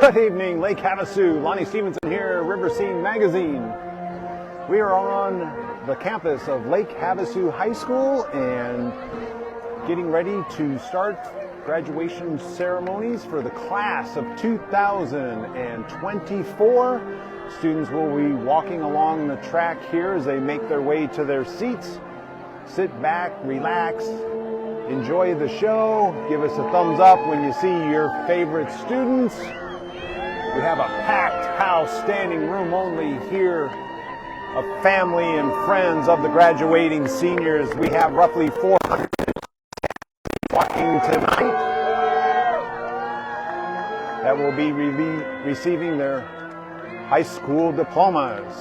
Good evening, Lake Havasu. Lonnie Stevenson here, RiverScene magazine. We are on the campus of Lake Havasu High School and getting ready to start graduation ceremonies for the class of 2024. Students will be walking along the track here as they make their way to their seats. Sit back, relax, enjoy the show. Give us a thumbs up when you see your favorite students. We have a packed house, standing room only here of family and friends of the graduating seniors. We have roughly 400 walking tonight that will be receiving their high school diplomas.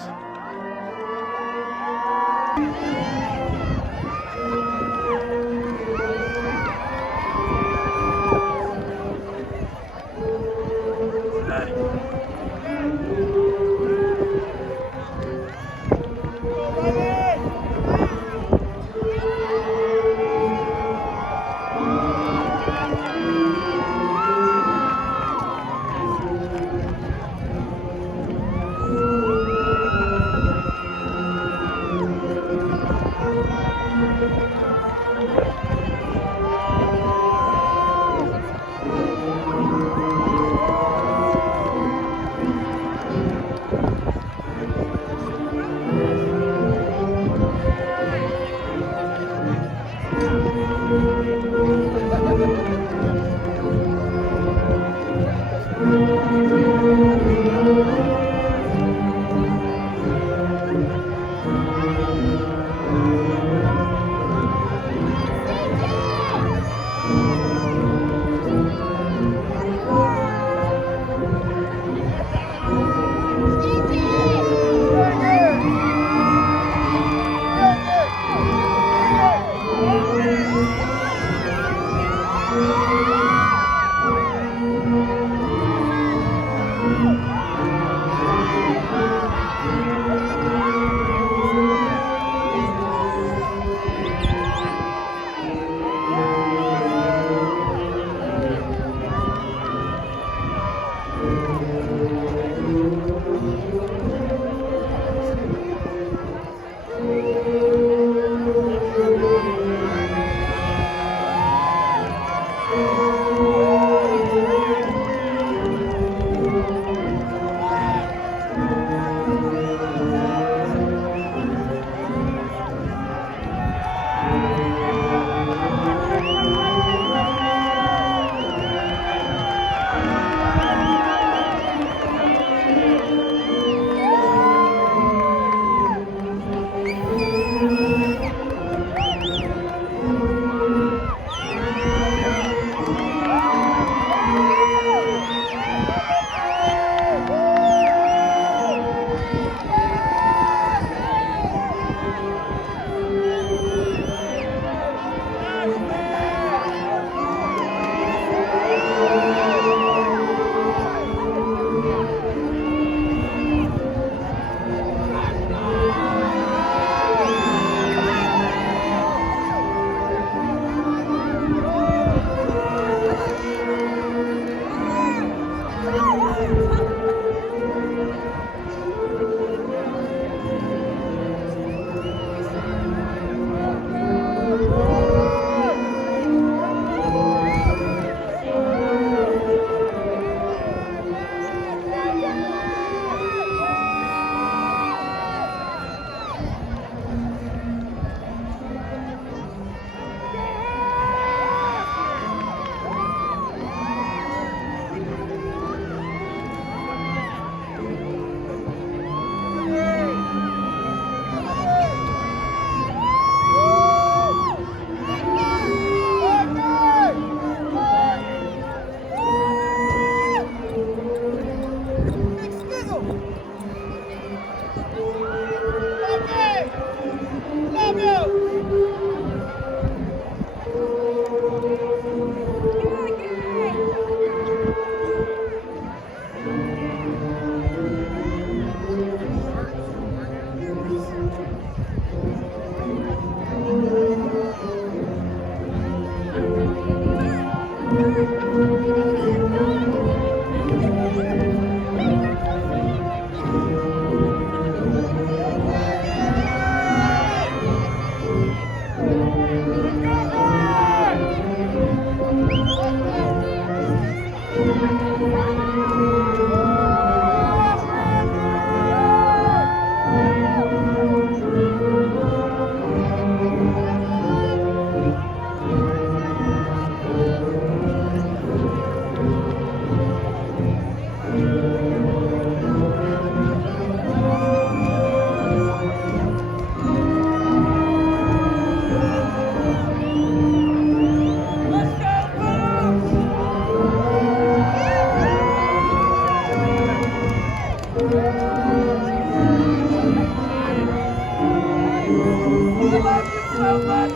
love you so much,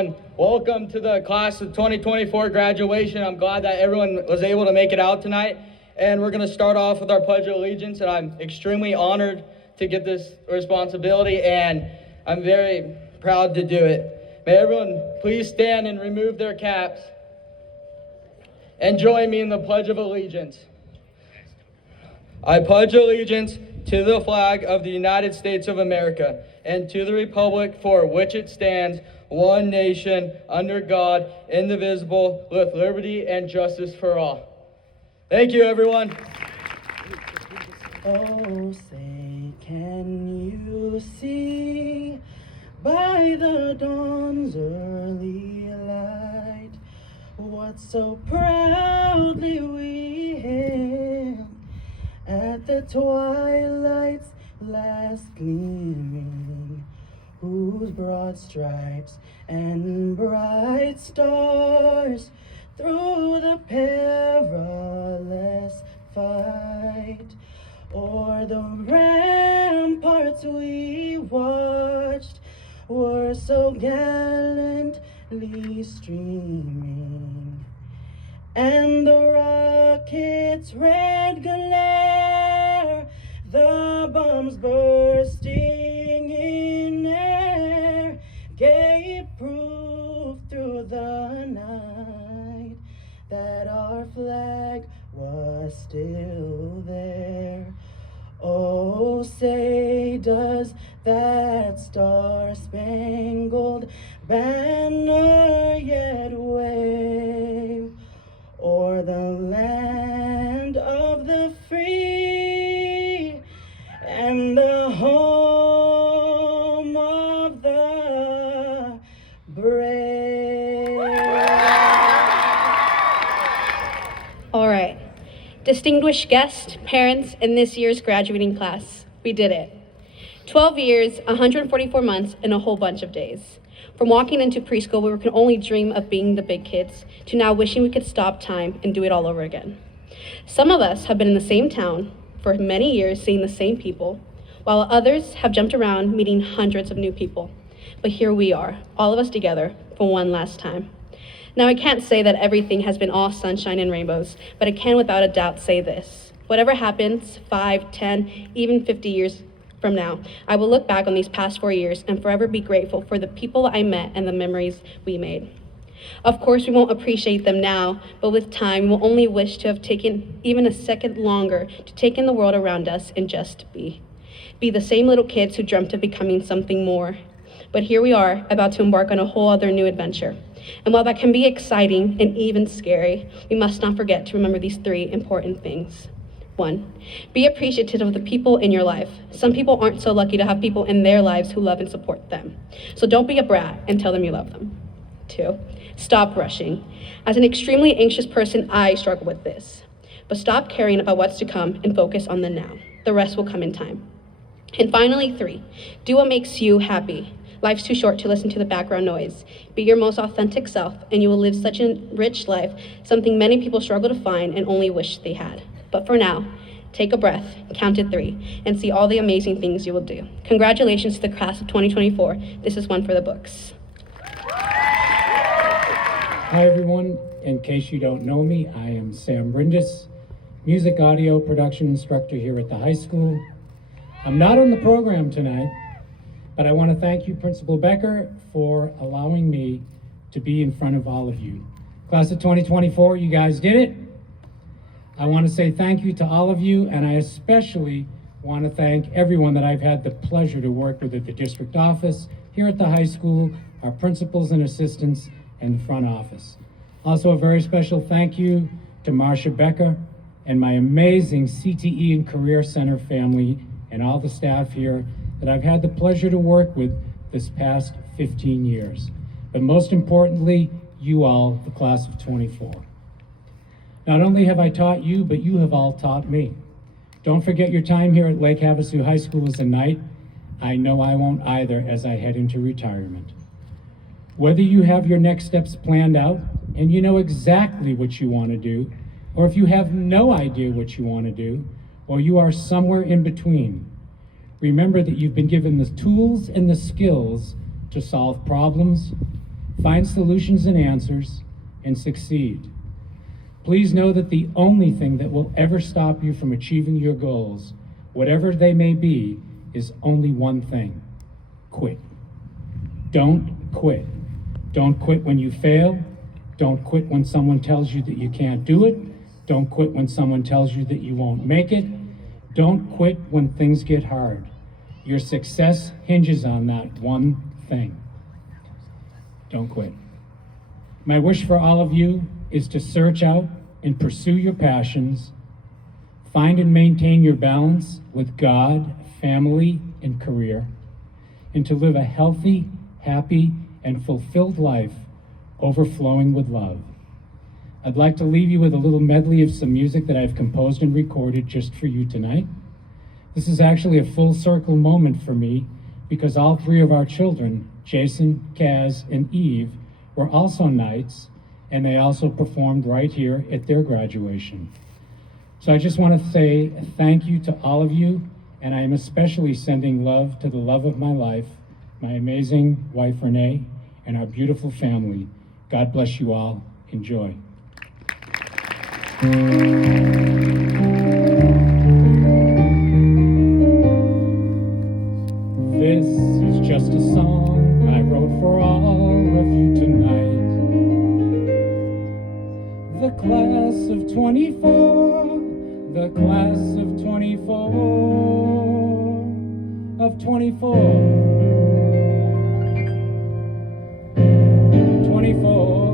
everyone. Welcome to the class of 2024 graduation. I'm glad that everyone was able to make it out tonight. And we're going to start off with our Pledge of Allegiance, and I'm extremely honored to get this responsibility, and I'm very proud to do it. May everyone please stand and remove their caps and join me in the Pledge of Allegiance. I pledge allegiance to the flag of the United States of America and to the republic for which it stands, one nation, under God, indivisible, with liberty and justice for all. Thank you, everyone. Oh, say, can you see by the dawn's early light what so proudly we hailed at the twilight's last gleaming, whose broad stripes and bright stars through the perilous fight o'er the ramparts we watched were so gallantly streaming, and the rocket's red glare, the bombs bursting in air, gave proof through the night that our flag was still there. Oh, say, does that star-spangled banner yet wave o'er the land of the free and the home of the brave? All right. Distinguished guests, parents, and this year's graduating class, we did it. 12 years, 144 months, and a whole bunch of days. From walking into preschool where we could only dream of being the big kids, to now wishing we could stop time and do it all over again. Some of us have been in the same town for many years, seeing the same people, while others have jumped around, meeting hundreds of new people. But here we are, all of us together, for one last time. Now, I can't say that everything has been all sunshine and rainbows, but I can without a doubt say this. Whatever happens, 5, 10, even 50 years from now, I will look back on these past 4 years and forever be grateful for the people I met and the memories we made. Of course, we won't appreciate them now, but with time, we'll only wish to have taken even a second longer to take in the world around us and just be. Be the same little kids who dreamt of becoming something more. But here we are, about to embark on a whole other new adventure. And while that can be exciting and even scary, we must not forget to remember these 3 important things. 1, be appreciative of the people in your life. Some people aren't so lucky to have people in their lives who love and support them. So don't be a brat and tell them you love them. 2, stop rushing. As an extremely anxious person, I struggle with this. But stop caring about what's to come and focus on the now. The rest will come in time. And finally, 3, do what makes you happy. Life's too short to listen to the background noise. Be your most authentic self, and you will live such a rich life, something many people struggle to find and only wish they had. But for now, take a breath, count to 3, and see all the amazing things you will do. Congratulations to the class of 2024. This is one for the books. Hi everyone, in case you don't know me, I am Sam Brindis, music audio production instructor here at the high school. I'm not on the program tonight, but I want to thank you, Principal Becker, for allowing me to be in front of all of you. Class of 2024, you guys did it. I want to say thank you to all of you, and I especially want to thank everyone that I've had the pleasure to work with at the district office, here at the high school, our principals and assistants, and the front office. Also, a very special thank you to Marcia Becker and my amazing CTE and Career Center family and all the staff here that I've had the pleasure to work with this past 15 years. But most importantly, you all, the class of 24. Not only have I taught you, but you have all taught me. Don't forget your time here at Lake Havasu High School as a knight. I know I won't either as I head into retirement. Whether you have your next steps planned out and you know exactly what you want to do, or if you have no idea what you want to do, or you are somewhere in between, remember that you've been given the tools and the skills to solve problems, find solutions and answers, and succeed. Please know that the only thing that will ever stop you from achieving your goals, whatever they may be, is only one thing: quit. Don't quit. Don't quit when you fail. Don't quit when someone tells you that you can't do it. Don't quit when someone tells you that you won't make it. Don't quit when things get hard. Your success hinges on that one thing. Don't quit. My wish for all of you is to search out and pursue your passions, find and maintain your balance with God, family, and career, and to live a healthy, happy, and fulfilled life overflowing with love. I'd like to leave you with a little medley of some music that I've composed and recorded just for you tonight. This is actually a full circle moment for me because all three of our children, Jason, Kaz, and Eve, were also Knights, and they also performed right here at their graduation. So I just want to say thank you to all of you, and I am especially sending love to the love of my life, my amazing wife Renee, and our beautiful family. God bless you all. Enjoy. This is just a song I wrote for all of you tonight. The class of 24, the class of 24, of 24, 24.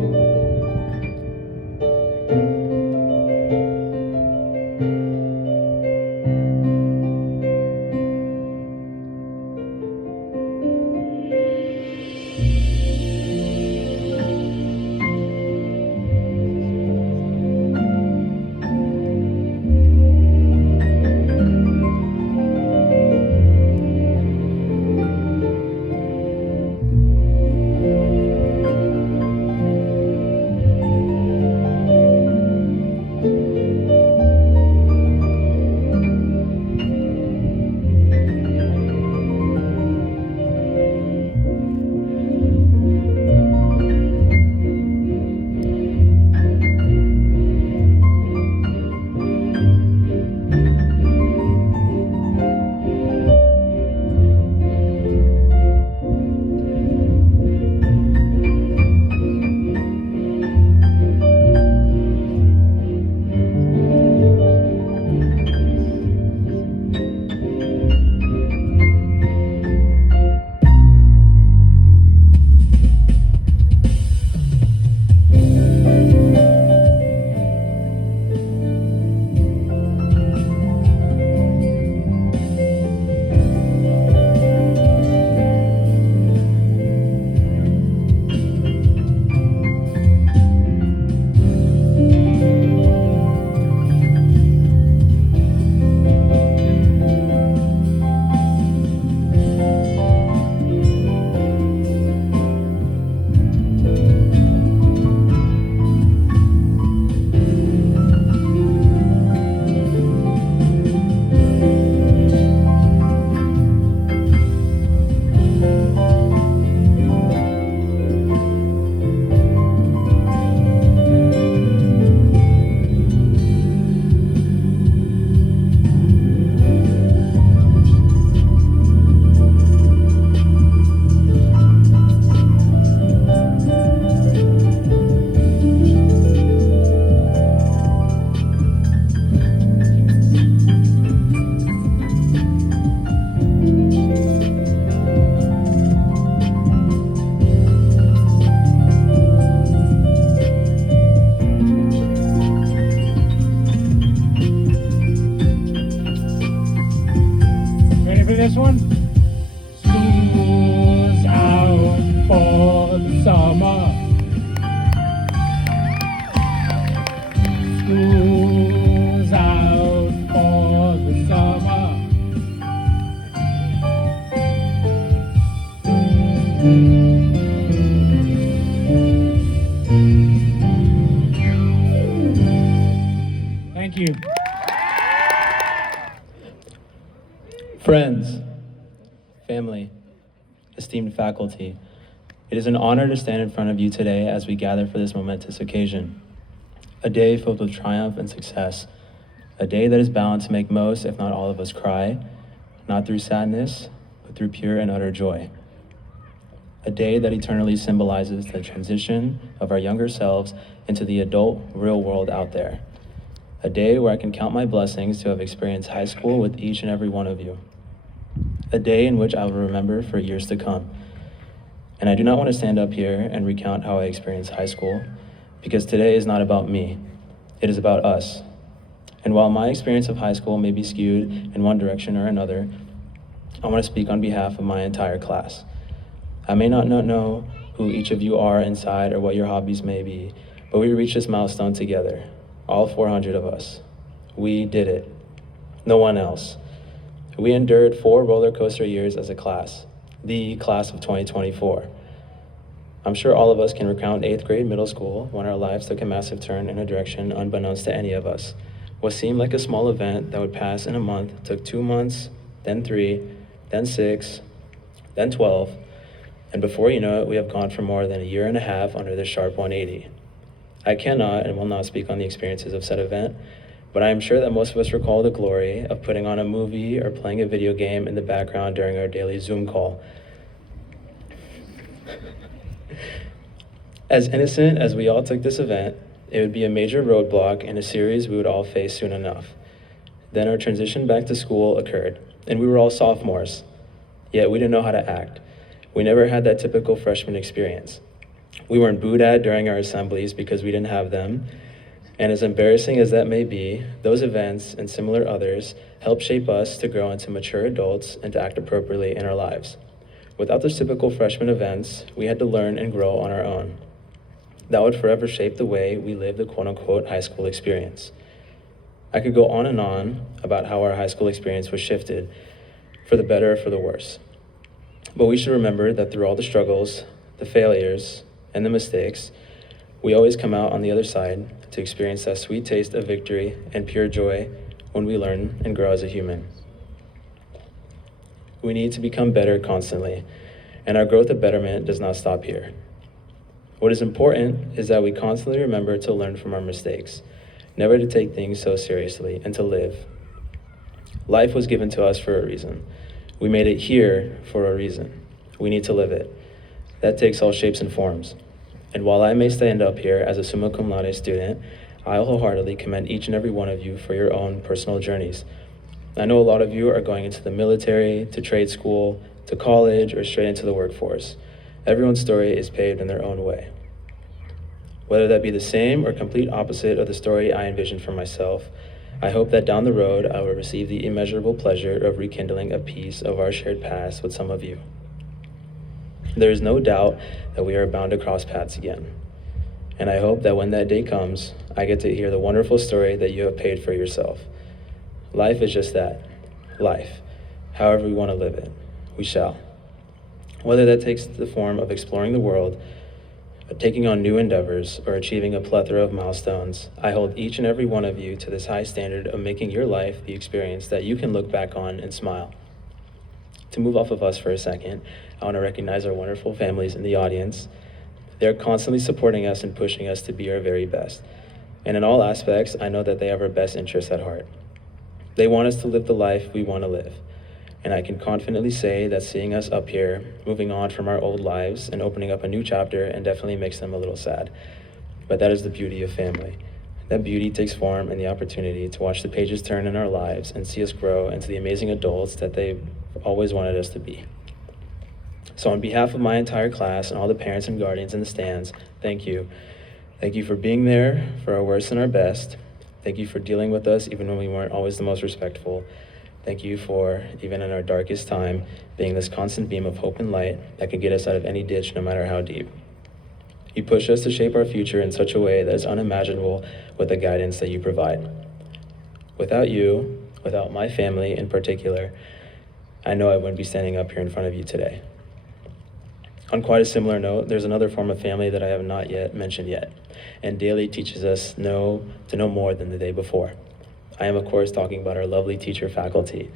This one? School's out for the summer. School's out for the summer. Thank you. Friends, family, esteemed faculty, It is an honor to stand in front of you today as we gather for this momentous occasion. A day filled with triumph and success. A day that is bound to make most, if not all of us cry, not through sadness, but through pure and utter joy. A day that eternally symbolizes the transition of our younger selves into the adult, real world out there. A day where I can count my blessings to have experienced high school with each and every one of you. A day in which I will remember for years to come. And I do not want to stand up here and recount how I experienced high school, because today is not about me, it is about us. And while my experience of high school may be skewed in one direction or another, I want to speak on behalf of my entire class. I may not know who each of you are inside or what your hobbies may be, but we reached this milestone together, all 400 of us. We did it. No one else. We endured 4 roller coaster years as a class, the class of 2024. I'm sure all of us can recount 8th grade middle school when our lives took a massive turn in a direction unbeknownst to any of us. What seemed like a small event that would pass in a month took 2 months, then 3, then 6, then 12, and before you know it, we have gone for more than a year and a half under this sharp 180. I cannot and will not speak on the experiences of said event, but I am sure that most of us recall the glory of putting on a movie or playing a video game in the background during our daily Zoom call. As innocent as we all took this event, it would be a major roadblock in a series we would all face soon enough. Then our transition back to school occurred, and we were all sophomores, yet we didn't know how to act. We never had that typical freshman experience. We weren't booed at during our assemblies because we didn't have them, and as embarrassing as that may be, those events and similar others helped shape us to grow into mature adults and to act appropriately in our lives. Without those typical freshman events, we had to learn and grow on our own. That would forever shape the way we live the quote-unquote high school experience. I could go on and on about how our high school experience was shifted, for the better or for the worse. But we should remember that through all the struggles, the failures, and the mistakes, we always come out on the other side to experience that sweet taste of victory and pure joy when we learn and grow as a human. We need to become better constantly, and our growth of betterment does not stop here. What is important is that we constantly remember to learn from our mistakes, never to take things so seriously, and to live. Life was given to us for a reason. We made it here for a reason. We need to live it. That takes all shapes and forms. And while I may stand up here as a summa cum laude student, I wholeheartedly commend each and every one of you for your own personal journeys. I know a lot of you are going into the military, to trade school, to college, or straight into the workforce. Everyone's story is paved in their own way. Whether that be the same or complete opposite of the story I envisioned for myself, I hope that down the road I will receive the immeasurable pleasure of rekindling a piece of our shared past with some of you. There is no doubt that we are bound to cross paths again. And I hope that when that day comes, I get to hear the wonderful story that you have paid for yourself. Life is just that, life. However we want to live it, we shall. Whether that takes the form of exploring the world, taking on new endeavors, or achieving a plethora of milestones, I hold each and every one of you to this high standard of making your life the experience that you can look back on and smile. To move off of us for a second, I want to recognize our wonderful families in the audience. They're constantly supporting us and pushing us to be our very best. And in all aspects, I know that they have our best interests at heart. They want us to live the life we want to live. And I can confidently say that seeing us up here, moving on from our old lives and opening up a new chapter, and definitely makes them a little sad. But that is the beauty of family. That beauty takes form in the opportunity to watch the pages turn in our lives and see us grow into the amazing adults that they've always wanted us to be. So on behalf of my entire class and all the parents and guardians in the stands, thank you. Thank you for being there for our worst and our best. Thank you for dealing with us even when we weren't always the most respectful. Thank you for, even in our darkest time, being this constant beam of hope and light that can get us out of any ditch no matter how deep. You push us to shape our future in such a way that is unimaginable with the guidance that you provide. Without you, without my family in particular, I know I wouldn't be standing up here in front of you today. On quite a similar note, there's another form of family that I have not yet mentioned yet, and daily teaches us to know more than the day before. I am, of course, talking about our lovely teacher faculty.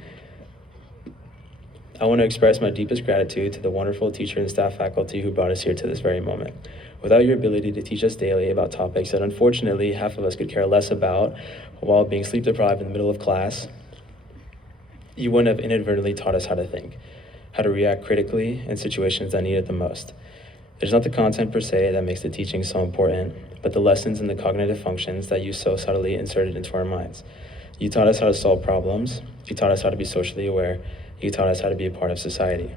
I want to express my deepest gratitude to the wonderful teacher and staff faculty who brought us here to this very moment. Without your ability to teach us daily about topics that unfortunately half of us could care less about while being sleep deprived in the middle of class, you wouldn't have inadvertently taught us how to think, how to react critically in situations that need it the most. It's not the content per se that makes the teaching so important, but the lessons and the cognitive functions that you so subtly inserted into our minds. You taught us how to solve problems, you taught us how to be socially aware, you taught us how to be a part of society.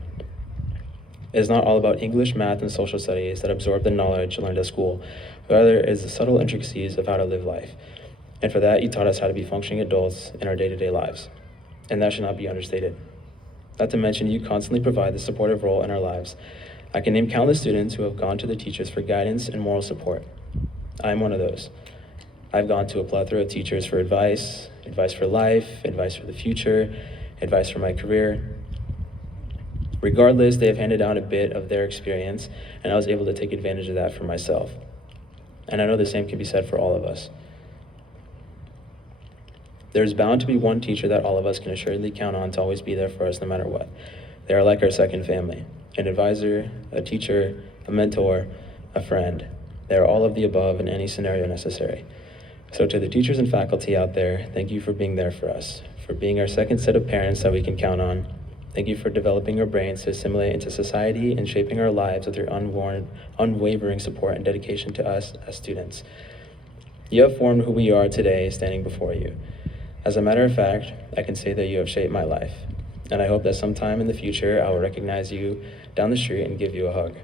It is not all about English, math, and social studies that absorb the knowledge learned at school, rather it is the subtle intricacies of how to live life. And for that, you taught us how to be functioning adults in our day-to-day lives. And that should not be understated. Not to mention, you constantly provide the supportive role in our lives. I can name countless students who have gone to their teachers for guidance and moral support. I am one of those. I've gone to a plethora of teachers for advice, advice for life, advice for the future, advice for my career. Regardless, they have handed down a bit of their experience, and I was able to take advantage of that for myself. And I know the same can be said for all of us. There's bound to be one teacher that all of us can assuredly count on to always be there for us no matter what. They are like our second family, an advisor, a teacher, a mentor, a friend. They are all of the above in any scenario necessary. So to the teachers and faculty out there, thank you for being there for us, for being our second set of parents that we can count on. Thank you for developing our brains to assimilate into society and shaping our lives with your unwavering support and dedication to us as students. You have formed who we are today standing before you. As a matter of fact, I can say that you have shaped my life, and I hope that sometime in the future I will recognize you down the street and give you a hug.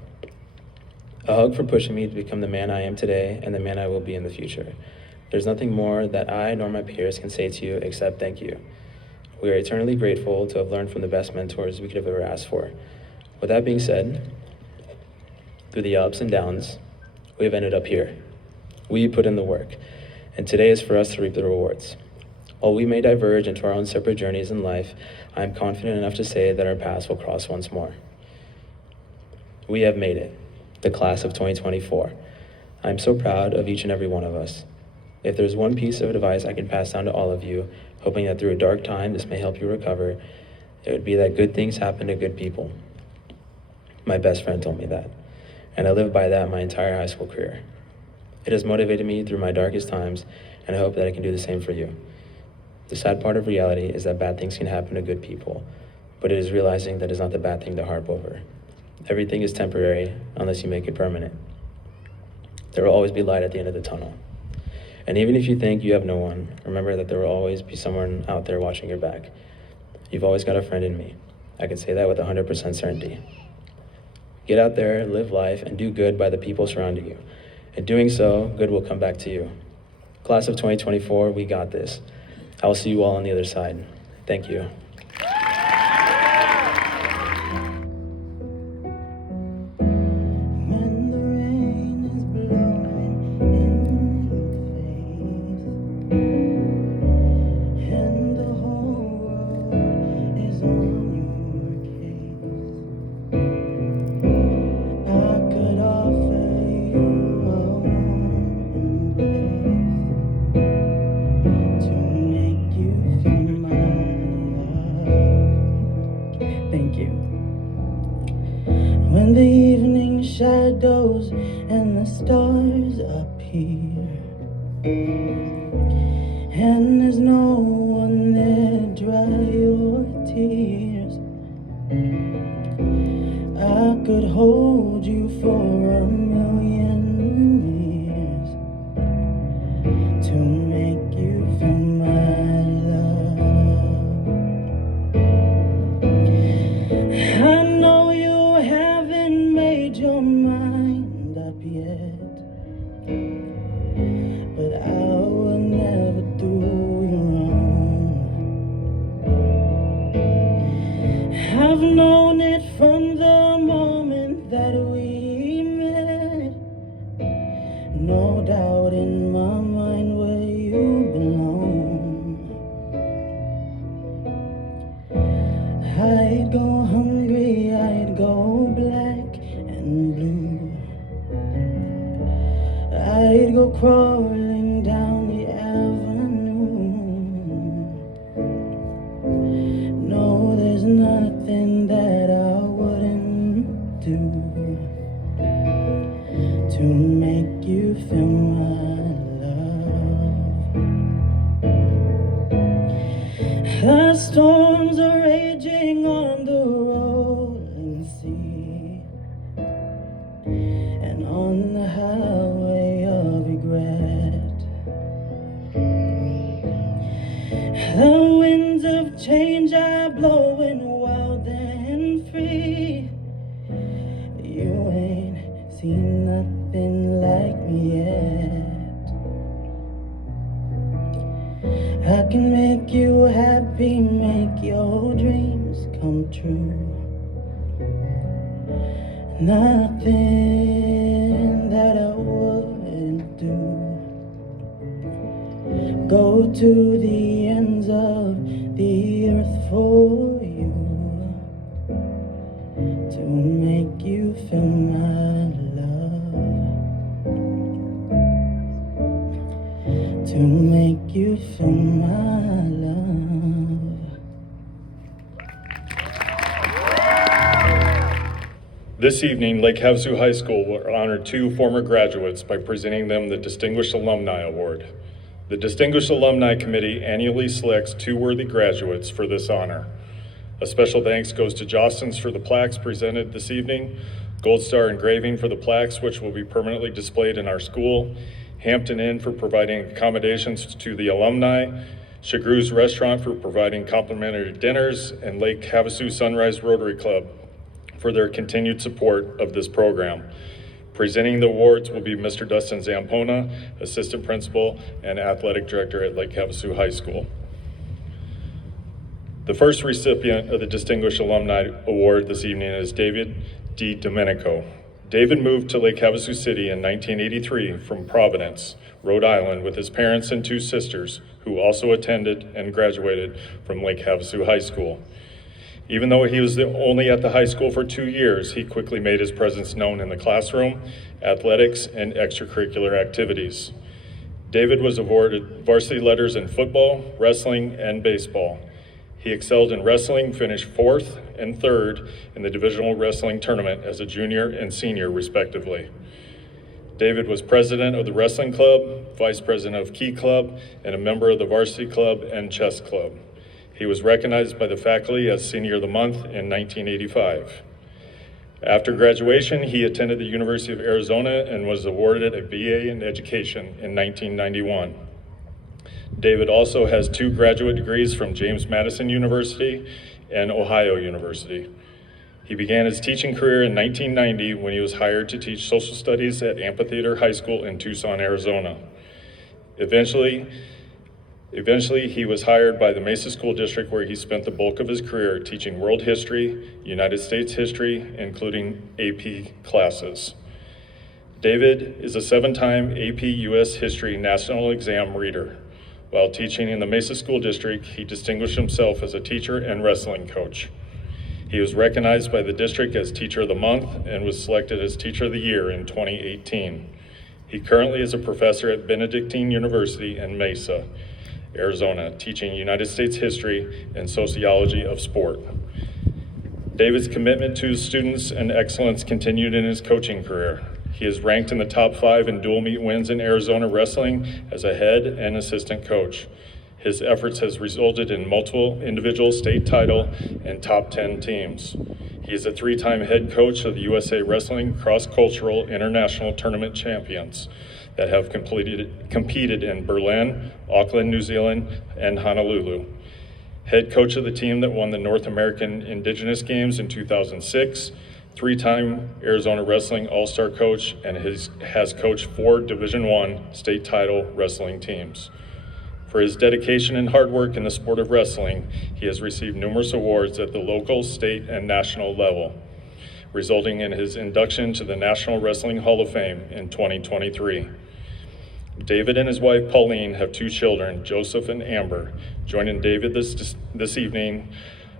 A hug for pushing me to become the man I am today and the man I will be in the future. There's nothing more that I nor my peers can say to you except thank you. We are eternally grateful to have learned from the best mentors we could have ever asked for. With that being said, through the ups and downs, we have ended up here. We put in the work, and today is for us to reap the rewards. While we may diverge into our own separate journeys in life, I am confident enough to say that our paths will cross once more. We have made it, the class of 2024. I am so proud of each and every one of us. If there's one piece of advice I can pass down to all of you, hoping that through a dark time this may help you recover, it would be that good things happen to good people. My best friend told me that, and I lived by that my entire high school career. It has motivated me through my darkest times, and I hope that I can do the same for you. The sad part of reality is that bad things can happen to good people, but it is realizing that it's not the bad thing to harp over. Everything is temporary unless you make it permanent. There will always be light at the end of the tunnel. And even if you think you have no one, remember that there will always be someone out there watching your back. You've always got a friend in me. I can say that with 100% certainty. Get out there, live life, and do good by the people surrounding you. In doing so, good will come back to you. Class of 2024, we got this. I will see you all on the other side. Thank you. When the rain is blowing in your face and the whole world is on your case, I could offer you a warm embrace to make you feel my love. Thank you. When the evening shadows and the stars appear, and there's no one there to dry your tears, I could hold you for a million years to make you feel my love. I know you haven't made your mind up yet, but I will never do you wrong. I've known it from the moment that we met. No doubt in my mind where you belong. I'd go hungry, I'd go black and blue. I'd go crawling down the avenue. No, there's nothing that to make you feel my love. The storms are raging on the rolling sea, and on the highway of regret, the winds of change are blowing wild and free. You ain't seen nothing like me yet. I can make you happy, make your dreams come true. Nothing that I wouldn't do. Go to the ends of the earth for you, to make you feel my love, to make you feel my love. This evening, Lake Havasu High School will honor 2 former graduates by presenting them the Distinguished Alumni Award. The Distinguished Alumni Committee annually selects 2 worthy graduates for this honor. A special thanks goes to Jostens for the plaques presented this evening, Gold Star Engraving for the plaques which will be permanently displayed in our school, Hampton Inn for providing accommodations to the alumni, Chagrew's Restaurant for providing complimentary dinners, and Lake Havasu Sunrise Rotary Club for their continued support of this program. Presenting the awards will be Mr. Dustin Zampona, Assistant Principal and Athletic Director at Lake Havasu High School. The first recipient of the Distinguished Alumni Award this evening is David D. Domenico. David moved to Lake Havasu City in 1983 from Providence, Rhode Island, with his parents and 2 sisters, who also attended and graduated from Lake Havasu High School. Even though he was only at the high school for 2 years, he quickly made his presence known in the classroom, athletics, and extracurricular activities. David was awarded varsity letters in football, wrestling, and baseball. He excelled in wrestling, finished 4th and 3rd in the divisional wrestling tournament as a junior and senior, respectively. David was president of the wrestling club, vice president of Key Club, and a member of the varsity club and chess club. He was recognized by the faculty as Senior of the Month in 1985. After graduation, he attended the University of Arizona and was awarded a BA in Education in 1991. David also has 2 graduate degrees from James Madison University and Ohio University. He began his teaching career in 1990 when he was hired to teach social studies at Amphitheater High School in Tucson, Arizona. Eventually, he was hired by the Mesa School District, where he spent the bulk of his career teaching world history, United States history, including AP classes. David is a 7-time AP US History National Exam reader. While teaching in the Mesa School District, he distinguished himself as a teacher and wrestling coach. He was recognized by the district as Teacher of the Month and was selected as Teacher of the Year in 2018. He currently is a professor at Benedictine University in Mesa, Arizona, teaching United States history and sociology of sport. David's commitment to his students and excellence continued in his coaching career. He is ranked in the top 5 in dual meet wins in Arizona wrestling as a head and assistant coach. His efforts has resulted in multiple individual state title and top 10 teams. He is a 3-time head coach of the USA Wrestling Cross-Cultural International Tournament Champions that have competed in Berlin, Auckland, New Zealand, and Honolulu. Head coach of the team that won the North American Indigenous Games in 2006, 3-time Arizona Wrestling All-Star coach, and has coached 4 Division I state title wrestling teams. For his dedication and hard work in the sport of wrestling, he has received numerous awards at the local, state, and national level, resulting in his induction to the National Wrestling Hall of Fame in 2023. David and his wife Pauline have 2 children, Joseph and Amber. Joining David this evening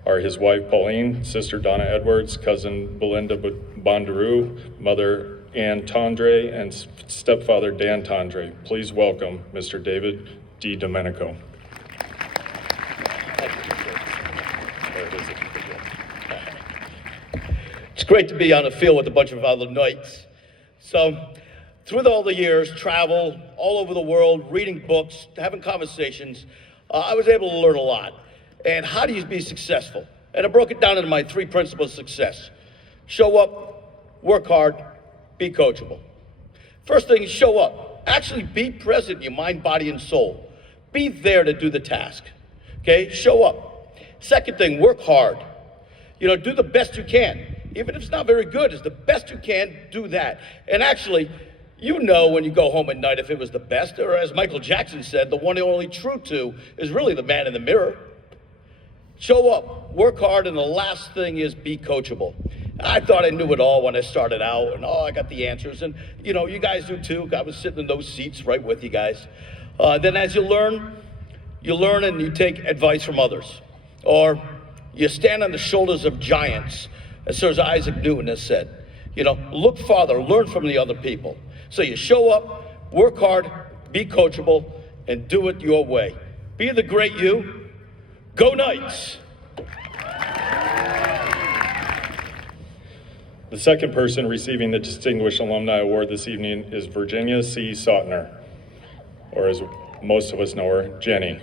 are his wife Pauline, sister Donna Edwards, cousin Belinda Bondaroo, mother Ann Tondre, and stepfather Dan Tondre. Please welcome Mr. David D. Domenico. It's great to be on the field with a bunch of other knights. So through all the years, travel all over the world, reading books, having conversations, I was able to learn a lot. And how do you be successful? And I broke it down into my 3 principles of success. Show up, work hard, be coachable. First thing is show up. Actually be present in your mind, body, and soul. Be there to do the task. Okay, show up. Second thing, work hard. Do the best you can. Even if it's not very good, it's the best you can, do that. And actually, when you go home at night if it was the best, or as Michael Jackson said, the one and only true to is really the man in the mirror. Show up, work hard, and the last thing is be coachable. I thought I knew it all when I started out, and I got the answers, and you guys do too. I was sitting in those seats right with you guys. Then as you learn and you take advice from others, or you stand on the shoulders of giants, as Sir Isaac Newton has said. Look farther, learn from the other people. So you show up, work hard, be coachable, and do it your way. Be the great you. Go Knights! The second person receiving the Distinguished Alumni Award this evening is Virginia C. Sautner, or as most of us know her, Jenny.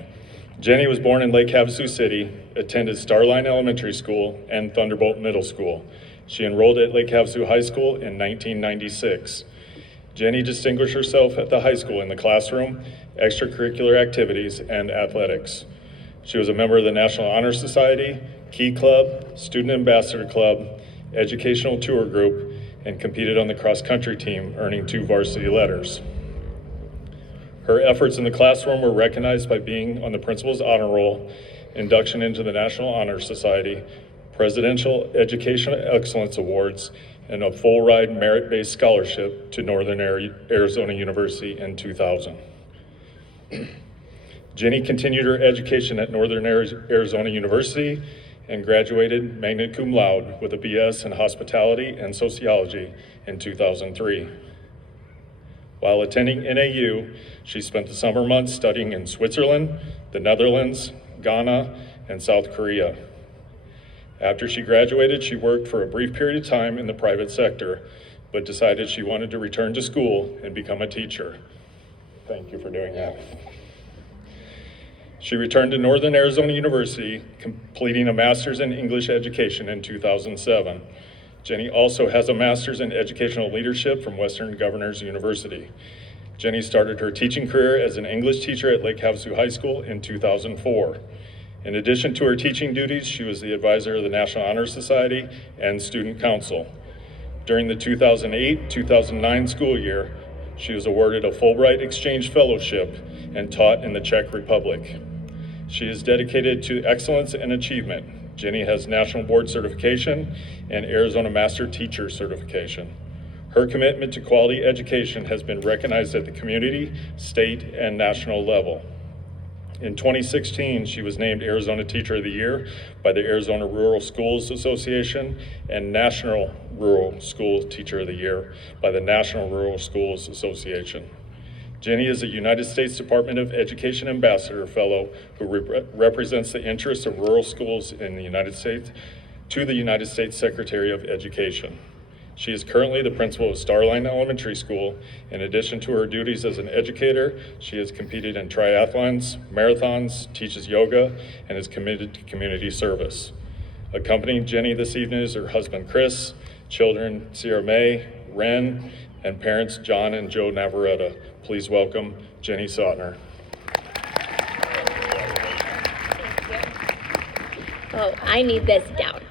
Jenny was born in Lake Havasu City, attended Starline Elementary School and Thunderbolt Middle School. She enrolled at Lake Havasu High School in 1996. Jenny distinguished herself at the high school in the classroom, extracurricular activities, and athletics. She was a member of the National Honor Society, Key Club, Student Ambassador Club, Educational Tour Group, and competed on the cross-country team, earning 2 varsity letters. Her efforts in the classroom were recognized by being on the Principal's Honor Roll, induction into the National Honor Society, Presidential Education Excellence Awards, and a full-ride merit-based scholarship to Northern Arizona University in 2000. Jenny continued her education at Northern Arizona University and graduated magna cum laude with a BS in Hospitality and Sociology in 2003. While attending NAU, she spent the summer months studying in Switzerland, the Netherlands, Ghana, and South Korea. After she graduated, she worked for a brief period of time in the private sector, but decided she wanted to return to school and become a teacher. Thank you for doing that. She returned to Northern Arizona University, completing a master's in English education in 2007. Jenny also has a master's in educational leadership from Western Governors University. Jenny started her teaching career as an English teacher at Lake Havasu High School in 2004. In addition to her teaching duties, she was the advisor of the National Honor Society and Student Council. During the 2008-2009 school year, she was awarded a Fulbright Exchange Fellowship and taught in the Czech Republic. She is dedicated to excellence and achievement. Jenny has National Board Certification and Arizona Master Teacher Certification. Her commitment to quality education has been recognized at the community, state, and national level. In 2016, she was named Arizona Teacher of the Year by the Arizona Rural Schools Association and National Rural School Teacher of the Year by the National Rural Schools Association. Jenny is a United States Department of Education Ambassador Fellow who represents the interests of rural schools in the United States to the United States Secretary of Education. She is currently the principal of Starline Elementary School. In addition to her duties as an educator, she has competed in triathlons, marathons, teaches yoga, and is committed to community service. Accompanying Jenny this evening is her husband, Chris, children, Sierra May, Ren, and parents, John and Joe Navarrete. Please welcome Jenny Sautner. Oh, I need this down.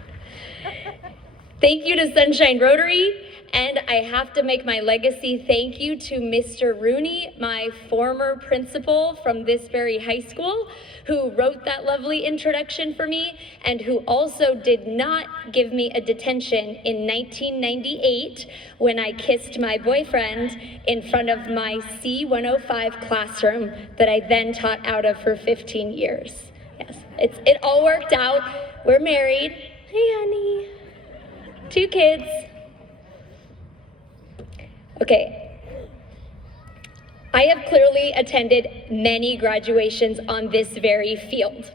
Thank you to Sunshine Rotary, and I have to make my legacy thank you to Mr. Rooney, my former principal from this very high school, who wrote that lovely introduction for me, and who also did not give me a detention in 1998 when I kissed my boyfriend in front of my C105 classroom that I then taught out of for 15 years. Yes, it all worked out. We're married. Hey, honey. 2 kids. Okay. I have clearly attended many graduations on this very field,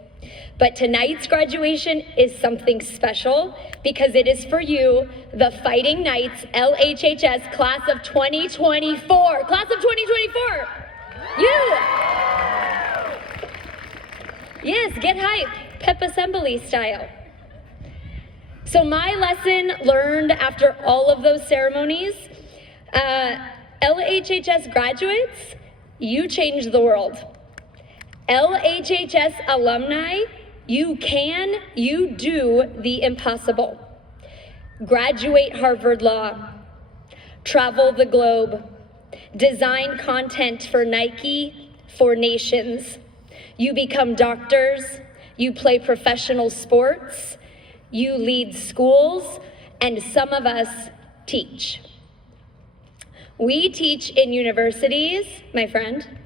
But tonight's graduation is something special because it is for you, the Fighting Knights LHHS class of 2024. Class of 2024. You. Yes, get hype, pep assembly style. So my lesson learned after all of those ceremonies, LHHS graduates, you changed the world. LHHS alumni, you do the impossible. Graduate Harvard Law, travel the globe, design content for Nike, for nations. You become doctors, you play professional sports, you lead schools, and some of us teach. We teach in universities, my friend,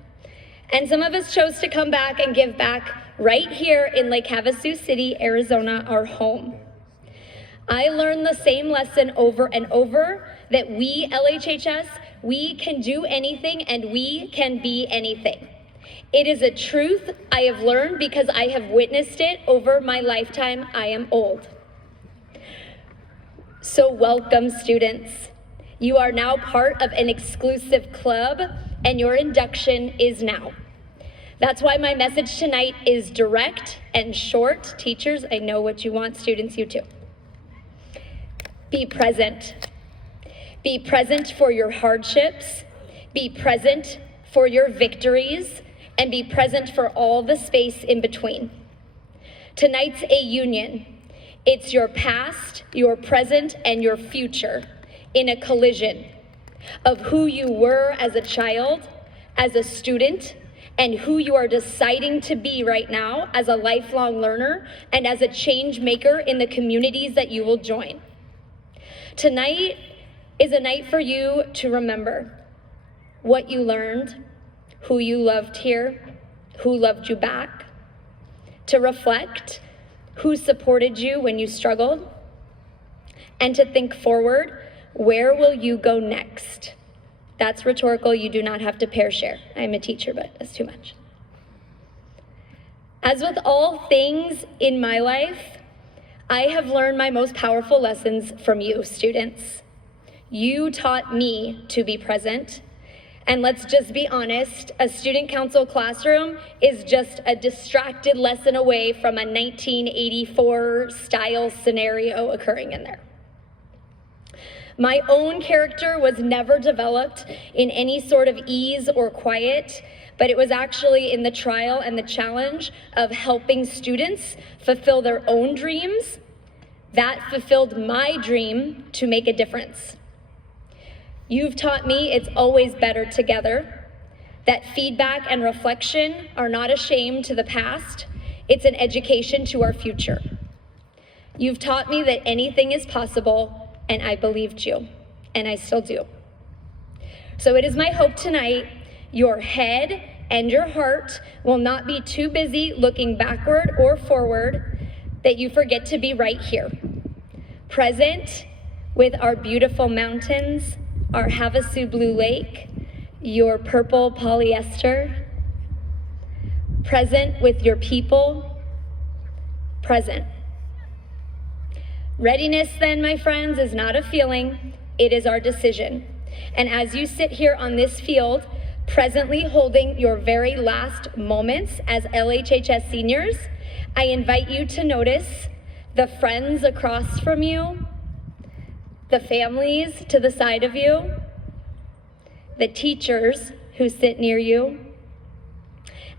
and some of us chose to come back and give back right here in Lake Havasu City, Arizona, our home. I learned the same lesson over and over, that we, LHHS, we can do anything and we can be anything. It is a truth I have learned because I have witnessed it over my lifetime. I am old. So welcome, students. You are now part of an exclusive club, and your induction is now. That's why my message tonight is direct and short. Teachers, I know what you want. Students, you too. Be present. Be present for your hardships. Be present for your victories. And be present for all the space in between. Tonight's a union. It's your past, your present, and your future in a collision of who you were as a child, as a student, and who you are deciding to be right now as a lifelong learner and as a change maker in the communities that you will join. Tonight is a night for you to remember what you learned, who you loved here, who loved you back, to reflect who supported you when you struggled, and to think forward, where will you go next? That's rhetorical, you do not have to pair share. I'm a teacher, but that's too much. As with all things in my life, I have learned my most powerful lessons from you, students. You taught me to be present. And let's just be honest, a student council classroom is just a distracted lesson away from a 1984 style scenario occurring in there. My own character was never developed in any sort of ease or quiet, but it was actually in the trial and the challenge of helping students fulfill their own dreams. That fulfilled my dream to make a difference. You've taught me it's always better together, that feedback and reflection are not a shame to the past, it's an education to our future. You've taught me that anything is possible, and I believed you, and I still do. So it is my hope tonight, your head and your heart will not be too busy looking backward or forward, that you forget to be right here, present with our beautiful mountains, our Havasu Blue Lake, your purple polyester, present with your people, present. Readiness then, my friends, is not a feeling, it is our decision. And as you sit here on this field, presently holding your very last moments as LHHS seniors, I invite you to notice the friends across from you, the families to the side of you, the teachers who sit near you,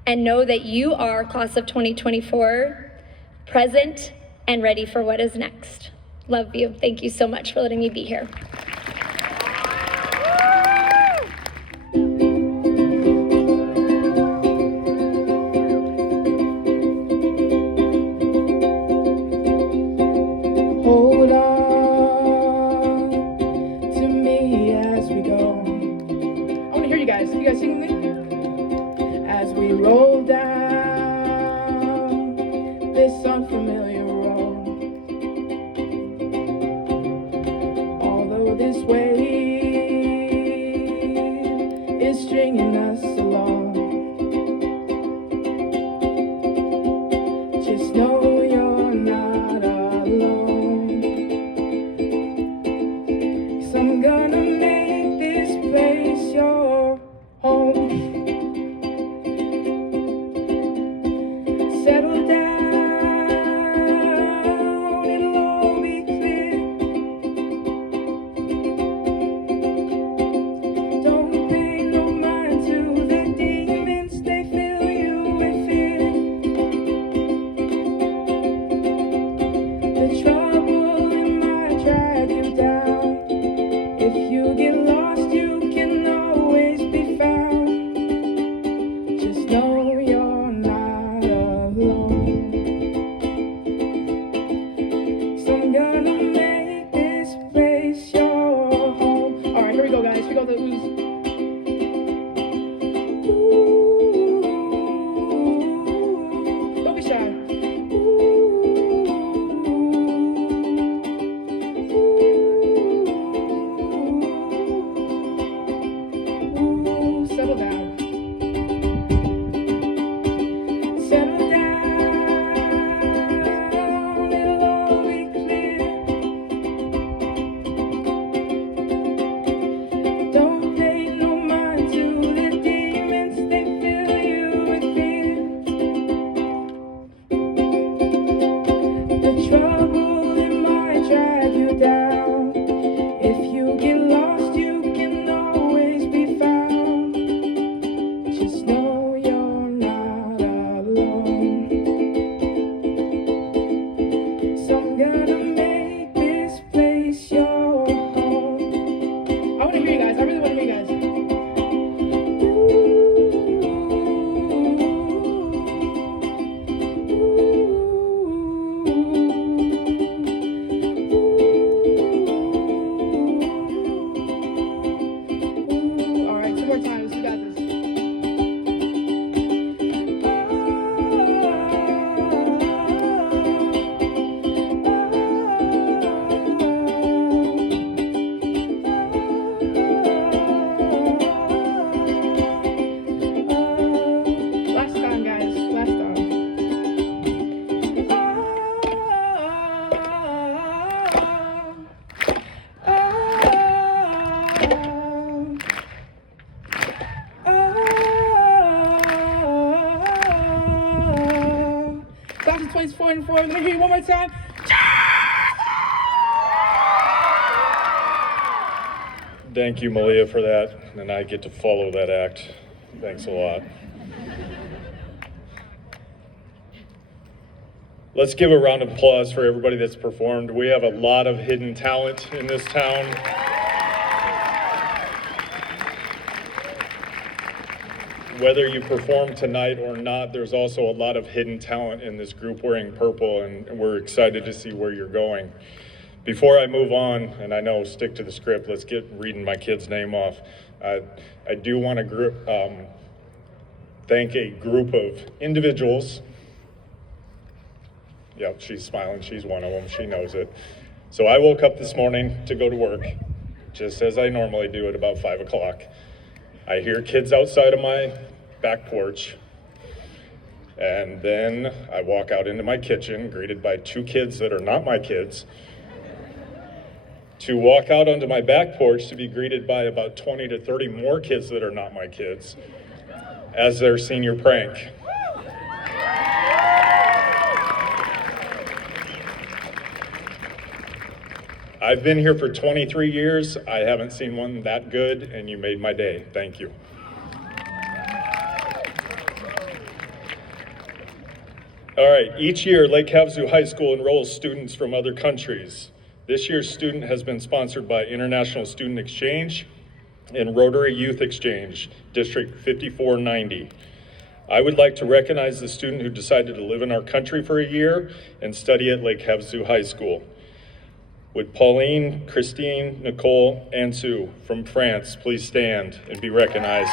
and know that you are, class of 2024, present and ready for what is next. Love you. Thank you so much for letting me be here. Hold on to me as we go. I want to hear you guys. You guys singing with me? As we roll down this unfamiliar road. Although this wave is stringing us along, just know the ooze. Don't be shy. Settle down. Settle down, it'll all be clear. Don't pay no mind to the demons, they fill you with fear. The trouble, it might drag you down. If you get lost, you can always be found. Just know you're not alone. So I'm gonna make this place your home. I wanna hear you guys. I really wanna hear you guys. All right, two more times. You got this. Last time, guys. Last time. Class of 24 and 4. Let me hear you one more time. Thank you, Malia, for that, and I get to follow that act. Thanks a lot. Let's give a round of applause for everybody that's performed. We have a lot of hidden talent in this town. Whether you perform tonight or not, there's also a lot of hidden talent in this group wearing purple, and we're excited to see where you're going. Before I move on, and I know stick to the script, let's get reading my kid's name off. I do want to thank a group of individuals. Yep, she's smiling, she's one of them, she knows it. So I woke up this morning to go to work, just as I normally do at about 5 o'clock. I hear kids outside of my back porch, and then I walk out into my kitchen, greeted by two kids that are not my kids, to walk out onto my back porch to be greeted by about 20 to 30 more kids that are not my kids as their senior prank. I've been here for 23 years. I haven't seen one that good, and you made my day. Thank you. All right, each year, Lake Havasu High School enrolls students from other countries. This year's student has been sponsored by International Student Exchange and Rotary Youth Exchange, District 5490. I would like to recognize the student who decided to live in our country for a year and study at Lake Havasu High School. Would Pauline, Christine, Nicole, and Sue from France please stand and be recognized?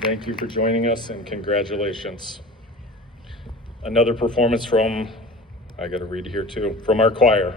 Thank you for joining us and congratulations. Another performance from, I gotta read here too, from our choir.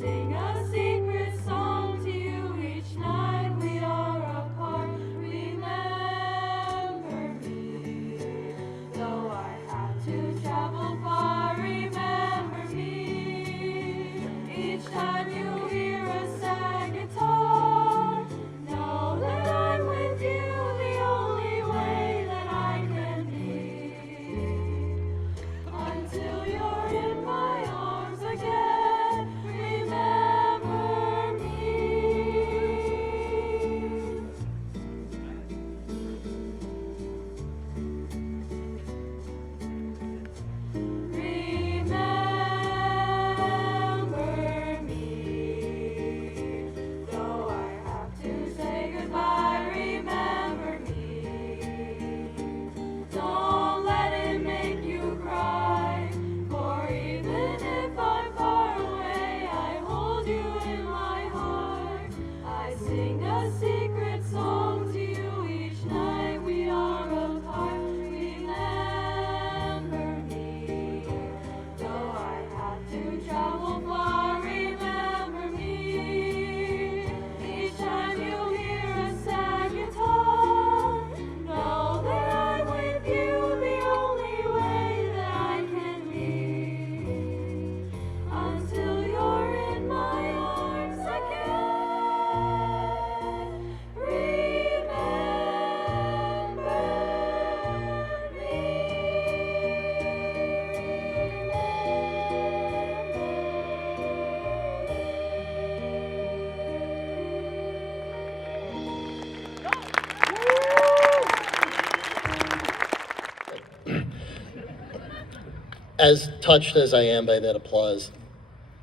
Sing a secret song to you. As touched as I am by that applause,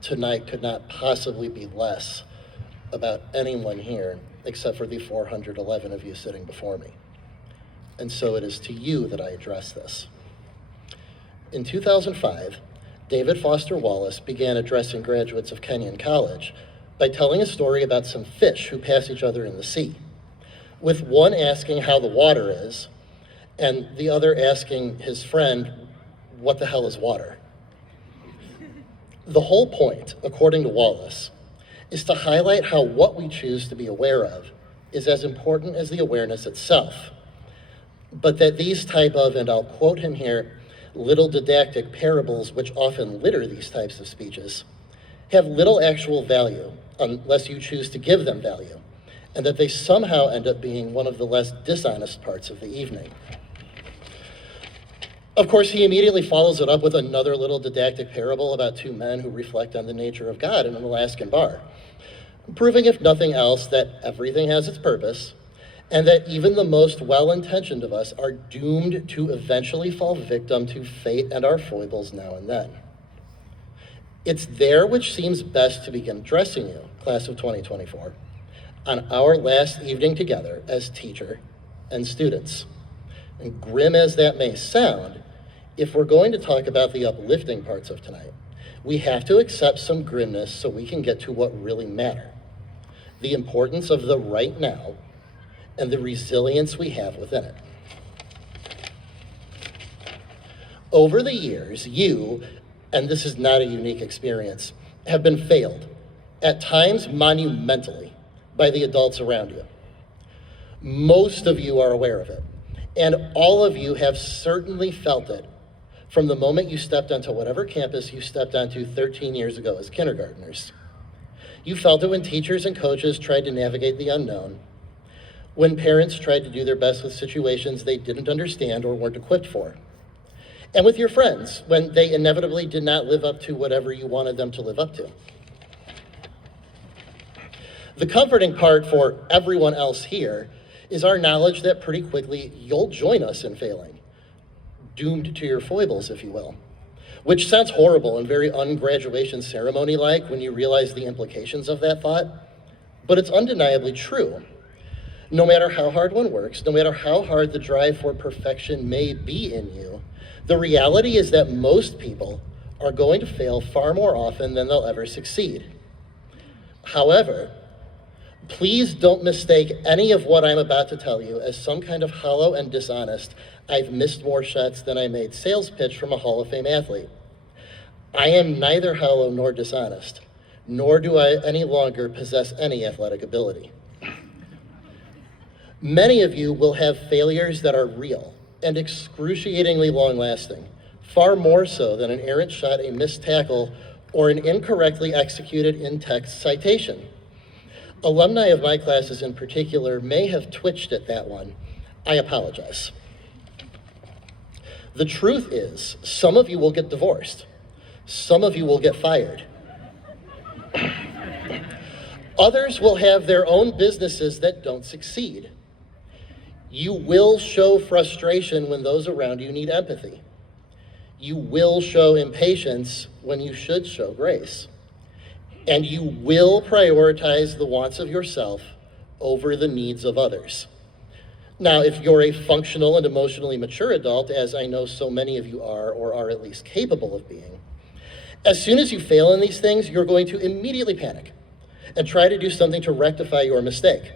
tonight could not possibly be less about anyone here except for the 411 of you sitting before me. And so it is to you that I address this. In 2005, David Foster Wallace began addressing graduates of Kenyon College by telling a story about some fish who pass each other in the sea, with one asking how the water is, and the other asking his friend, what the hell is water? The whole point, according to Wallace, is to highlight how what we choose to be aware of is as important as the awareness itself, but that these type of, and I'll quote him here, little didactic parables which often litter these types of speeches, have little actual value unless you choose to give them value, and that they somehow end up being one of the less dishonest parts of the evening. Of course, he immediately follows it up with another little didactic parable about two men who reflect on the nature of God in an Alaskan bar, proving, if nothing else, that everything has its purpose, and that even the most well-intentioned of us are doomed to eventually fall victim to fate and our foibles now and then. It's there which seems best to begin addressing you, class of 2024, on our last evening together as teacher and students. And grim as that may sound, if we're going to talk about the uplifting parts of tonight, we have to accept some grimness so we can get to what really matters. The importance of the right now and the resilience we have within it. Over the years, you, and this is not a unique experience, have been failed, at times monumentally, by the adults around you. Most of you are aware of it, and all of you have certainly felt it from the moment you stepped onto whatever campus you stepped onto 13 years ago as kindergartners. You felt it when teachers and coaches tried to navigate the unknown, when parents tried to do their best with situations they didn't understand or weren't equipped for, and with your friends when they inevitably did not live up to whatever you wanted them to live up to. The comforting part for everyone else here is our knowledge that pretty quickly you'll join us in failing, doomed to your foibles, if you will, which sounds horrible and very un-graduation ceremony-like when you realize the implications of that thought, but it's undeniably true. No matter how hard one works, no matter how hard the drive for perfection may be in you, the reality is that most people are going to fail far more often than they'll ever succeed. However, please don't mistake any of what I'm about to tell you as some kind of hollow and dishonest, I've missed more shots than I made sales pitch from a Hall of Fame athlete. I am neither hollow nor dishonest, nor do I any longer possess any athletic ability. Many of you will have failures that are real and excruciatingly long-lasting, far more so than an errant shot, a missed tackle, or an incorrectly executed in-text citation. Alumni of my classes in particular may have twitched at that one. I apologize. The truth is, some of you will get divorced. Some of you will get fired. Others will have their own businesses that don't succeed. You will show frustration when those around you need empathy. You will show impatience when you should show grace. And you will prioritize the wants of yourself over the needs of others. Now, if you're a functional and emotionally mature adult, as I know so many of you are, or are at least capable of being, as soon as you fail in these things, you're going to immediately panic and try to do something to rectify your mistake.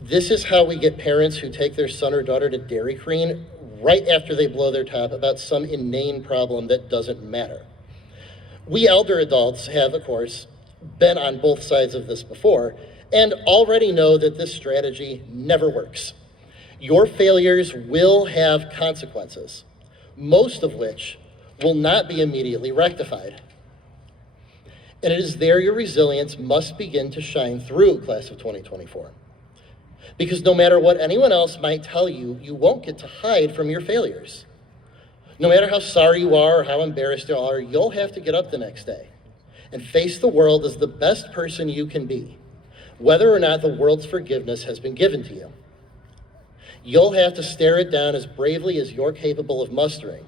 This is how we get parents who take their son or daughter to Dairy Queen right after they blow their top about some inane problem that doesn't matter. We elder adults have, of course, been on both sides of this before and already know that this strategy never works. Your failures will have consequences, most of which will not be immediately rectified. And it is there your resilience must begin to shine through, class of 2024. Because no matter what anyone else might tell you, you won't get to hide from your failures. No matter how sorry you are or how embarrassed you are, you'll have to get up the next day and face the world as the best person you can be, whether or not the world's forgiveness has been given to you. You'll have to stare it down as bravely as you're capable of mustering,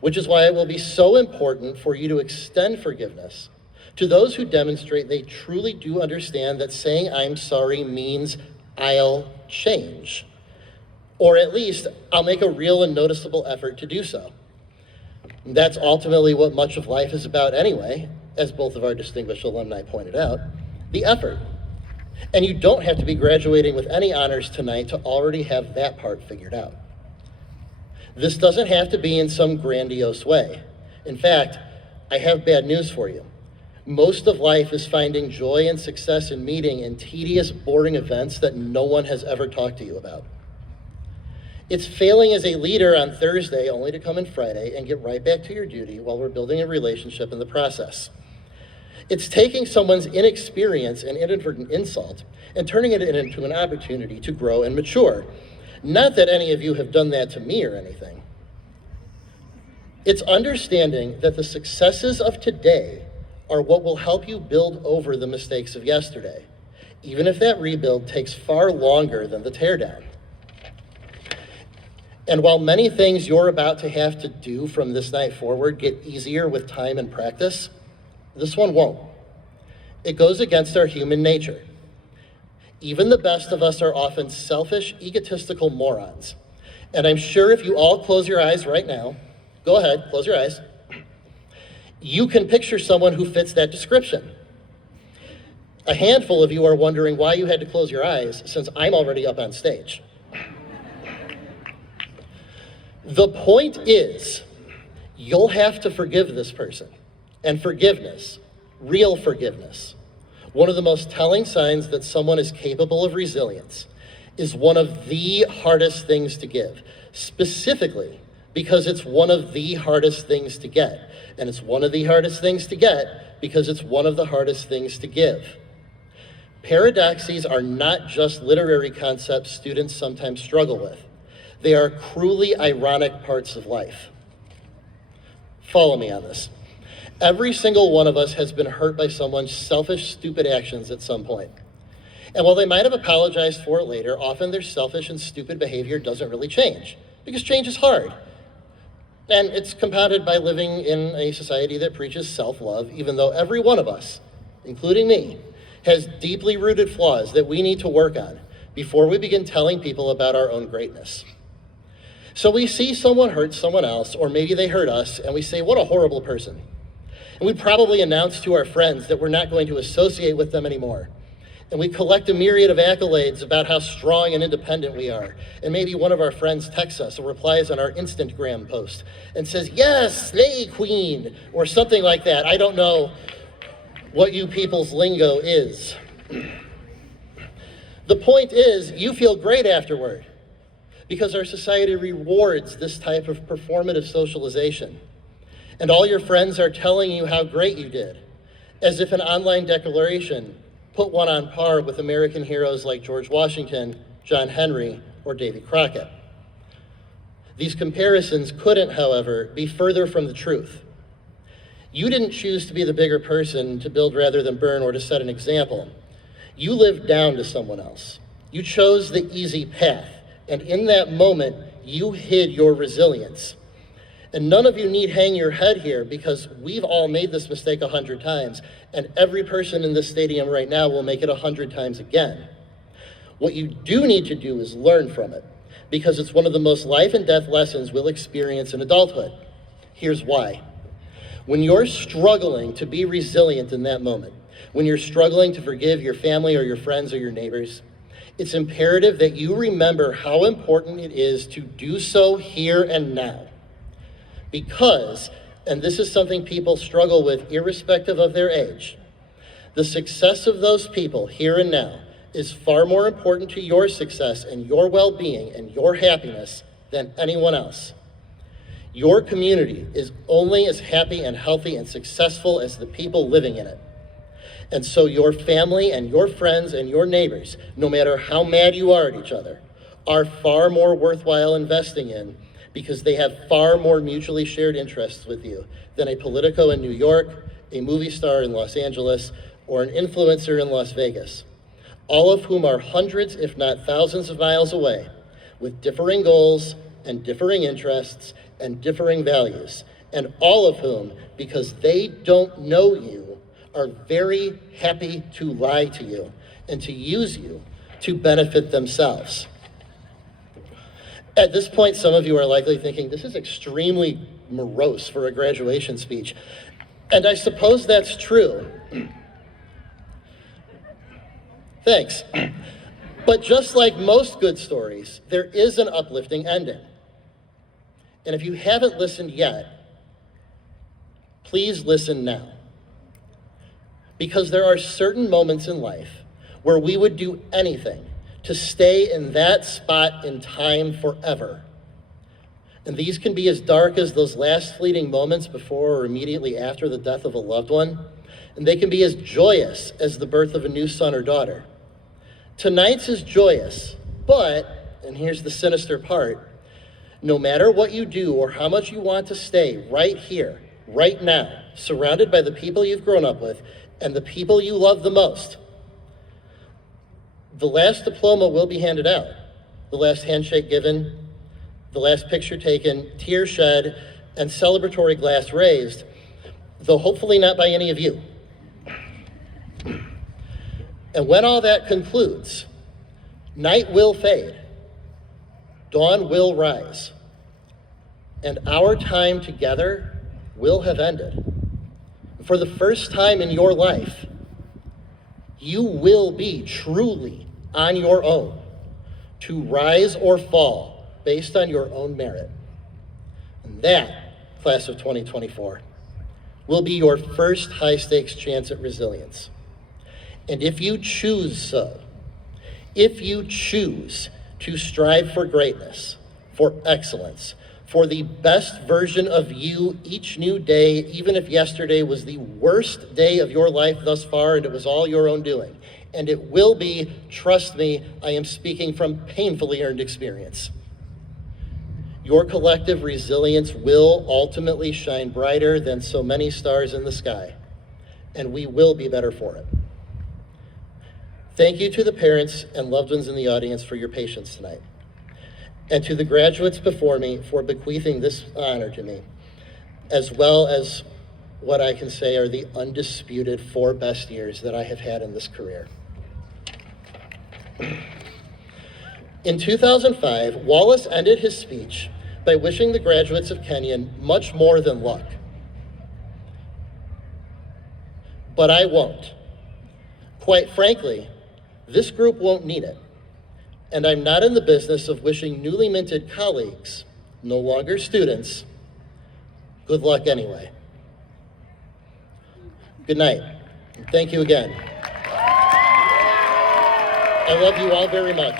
which is why it will be so important for you to extend forgiveness to those who demonstrate they truly do understand that saying I'm sorry means I'll change. Or at least, I'll make a real and noticeable effort to do so. And that's ultimately what much of life is about anyway, as both of our distinguished alumni pointed out, the effort. And you don't have to be graduating with any honors tonight to already have that part figured out. This doesn't have to be in some grandiose way. In fact, I have bad news for you. Most of life is finding joy and success in meeting in tedious, boring events that no one has ever talked to you about. It's failing as a leader on Thursday only to come in Friday and get right back to your duty while we're building a relationship in the process. It's taking someone's inexperience and inadvertent insult and turning it into an opportunity to grow and mature. Not that any of you have done that to me or anything. It's understanding that the successes of today are what will help you build over the mistakes of yesterday, even if that rebuild takes far longer than the teardown. And while many things you're about to have to do from this night forward get easier with time and practice, this one won't. It goes against our human nature. Even the best of us are often selfish, egotistical morons. And I'm sure if you all close your eyes right now, go ahead, close your eyes, you can picture someone who fits that description. A handful of you are wondering why you had to close your eyes since I'm already up on stage. The point is, you'll have to forgive this person. And forgiveness, real forgiveness, one of the most telling signs that someone is capable of resilience, is one of the hardest things to give, specifically because it's one of the hardest things to get. And it's one of the hardest things to get because it's one of the hardest things to give. Paradoxes are not just literary concepts students sometimes struggle with. They are cruelly ironic parts of life. Follow me on this. Every single one of us has been hurt by someone's selfish, stupid actions at some point. And while they might have apologized for it later, often their selfish and stupid behavior doesn't really change, because change is hard. And it's compounded by living in a society that preaches self-love, even though every one of us, including me, has deeply rooted flaws that we need to work on before we begin telling people about our own greatness. So we see someone hurt someone else, or maybe they hurt us, and we say, what a horrible person. And we probably announce to our friends that we're not going to associate with them anymore. And we collect a myriad of accolades about how strong and independent we are. And maybe one of our friends texts us or replies on our Instagram post and says, yes, slay queen, or something like that. I don't know what you people's lingo is. The point is, you feel great afterward because our society rewards this type of performative socialization. And all your friends are telling you how great you did, as if an online declaration put one on par with American heroes like George Washington, John Henry, or Davy Crockett. These comparisons couldn't, however, be further from the truth. You didn't choose to be the bigger person, to build rather than burn, or to set an example. You lived down to someone else. You chose the easy path, and in that moment, you hid your resilience. And none of you need hang your head here because we've all made this mistake 100 times, and every person in this stadium right now will make it 100 times again. What you do need to do is learn from it, because it's one of the most life and death lessons we'll experience in adulthood. Here's why. When you're struggling to be resilient in that moment, when you're struggling to forgive your family or your friends or your neighbors, it's imperative that you remember how important it is to do so here and now. Because, and this is something people struggle with irrespective of their age, the success of those people here and now is far more important to your success and your well-being and your happiness than anyone else. Your community is only as happy and healthy and successful as the people living in it. And so your family and your friends and your neighbors, no matter how mad you are at each other, are far more worthwhile investing in because they have far more mutually shared interests with you than a Politico in New York, a movie star in Los Angeles, or an influencer in Las Vegas, all of whom are hundreds, if not thousands of miles away, with differing goals and differing interests and differing values, and all of whom, because they don't know you, are very happy to lie to you and to use you to benefit themselves. At this point, some of you are likely thinking, this is extremely morose for a graduation speech. And I suppose that's true. Thanks. But just like most good stories, there is an uplifting ending. And if you haven't listened yet, please listen now. Because there are certain moments in life where we would do anything to stay in that spot in time forever. And these can be as dark as those last fleeting moments before or immediately after the death of a loved one, and they can be as joyous as the birth of a new son or daughter. Tonight's is joyous, but, and here's the sinister part, no matter what you do or how much you want to stay right here, right now, surrounded by the people you've grown up with and the people you love the most, the last diploma will be handed out, the last handshake given, the last picture taken, tear shed, and celebratory glass raised, though hopefully not by any of you. And when all that concludes, night will fade, dawn will rise, and our time together will have ended. For the first time in your life, you will be truly on your own to rise or fall based on your own merit. And that, class of 2024, will be your first high-stakes chance at resilience. And if you choose so, if you choose to strive for greatness, for excellence, for the best version of you each new day, even if yesterday was the worst day of your life thus far and it was all your own doing, and it will be, trust me, I am speaking from painfully earned experience. Your collective resilience will ultimately shine brighter than so many stars in the sky, and we will be better for it. Thank you to the parents and loved ones in the audience for your patience tonight, and to the graduates before me for bequeathing this honor to me, as well as what I can say are the undisputed 4 best years that I have had in this career. In 2005, Wallace ended his speech by wishing the graduates of Kenyon much more than luck. But I won't. Quite frankly, this group won't need it. And I'm not in the business of wishing newly minted colleagues, no longer students, good luck anyway. Good night. And thank you again. I love you all very much.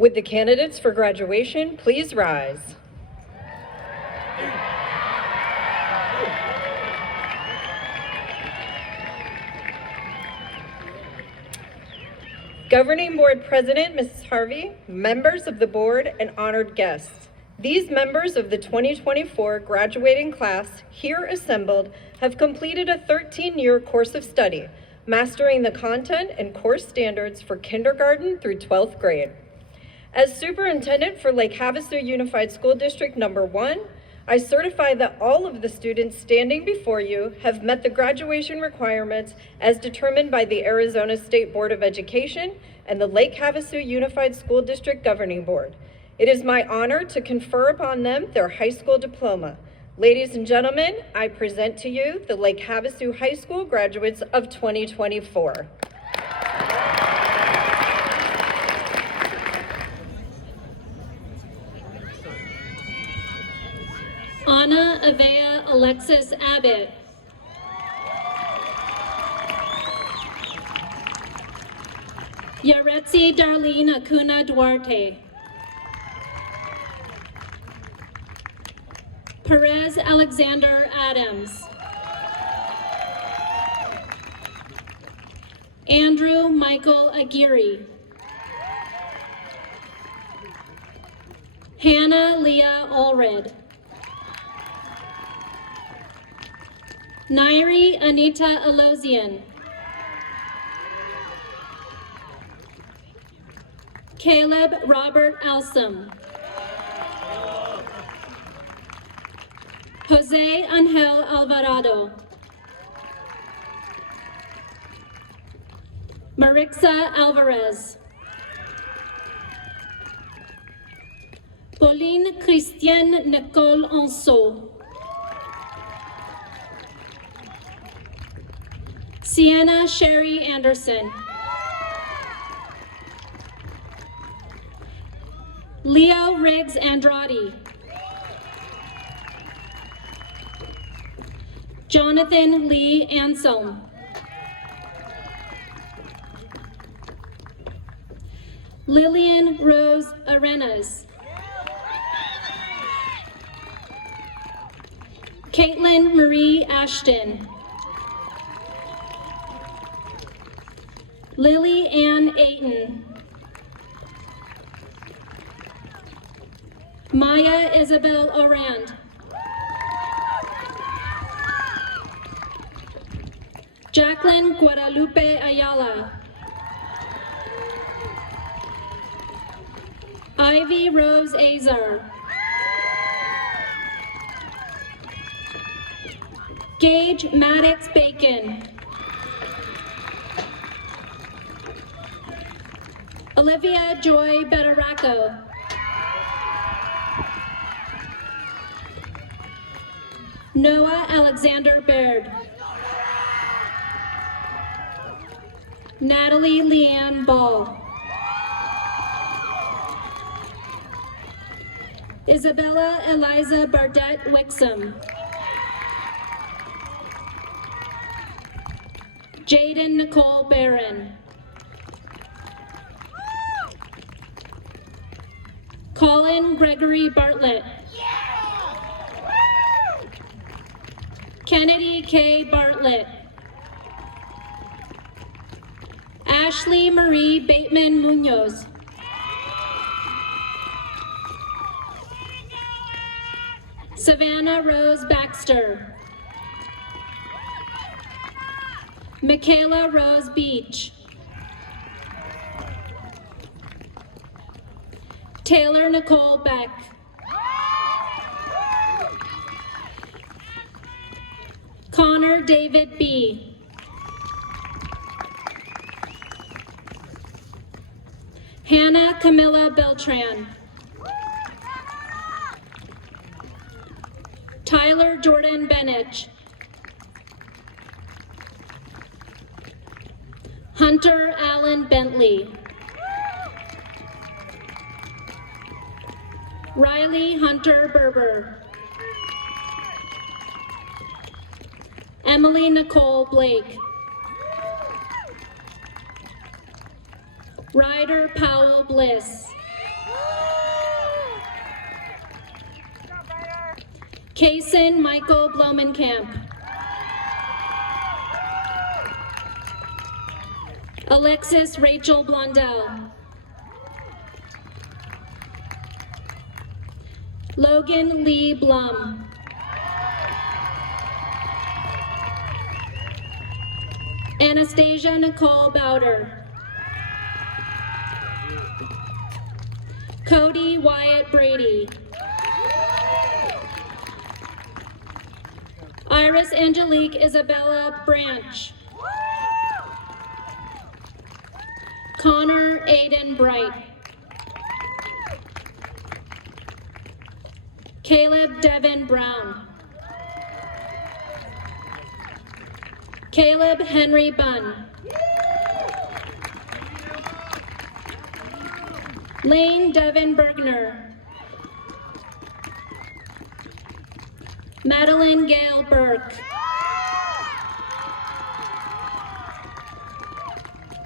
Would the candidates for graduation please rise? Governing Board President, Mrs. Harvey, members of the board, and honored guests. These members of the 2024 graduating class here assembled have completed a 13-year course of study, mastering the content and course standards for kindergarten through 12th grade. As superintendent for Lake Havasu Unified School District Number 1, I certify that all of the students standing before you have met the graduation requirements as determined by the Arizona State Board of Education and the Lake Havasu Unified School District Governing Board. It is my honor to confer upon them their high school diploma. Ladies and gentlemen, I present to you the Lake Havasu High School graduates of 2024. Anna Avea Alexis Abbott. Yaretsi Darlene Acuna Duarte. Perez Alexander Adams. Andrew Michael Aguirre. Hannah Leah Allred. Nairi Anita Alosian. Caleb Robert Alsum. Jose Angel Alvarado. Marixa Alvarez. Pauline Christiane Nicole Anso. Sienna Sherry Anderson. Leo Riggs Andrade. Jonathan Lee Anselm. Lillian Rose Arenas. Caitlin Marie Ashton. Lily Ann Ayton. Maya Isabel Orand. Jacqueline Guadalupe Ayala. Ivy Rose Azar. Gage Maddox Bacon. Olivia Joy Bedaraco. Noah Alexander Baird. Natalie Leanne Ball. Isabella Eliza Bardette Wixom. Jaden Nicole Barron. Colin Gregory Bartlett. Kennedy K. Bartlett. Ashley Marie Bateman Munoz. Savannah Rose Baxter. Michaela Rose Beach. Taylor Nicole Beck. Connor David B. Hannah Camilla Beltran. Tyler Jordan Benich. Hunter Allen Bentley. Riley Hunter Berber. Emily Nicole Blake. Ryder Powell Bliss. Kason Michael Blomenkamp. Alexis Rachel Blondell. Logan Lee Blum. Anastasia Nicole Bowder. Cody Wyatt Brady. Iris Angelique Isabella Branch. Connor Aiden Bright. Caleb Devin Brown. Caleb Henry Bunn. Lane Devin Bergner. Madeline Gail Burke.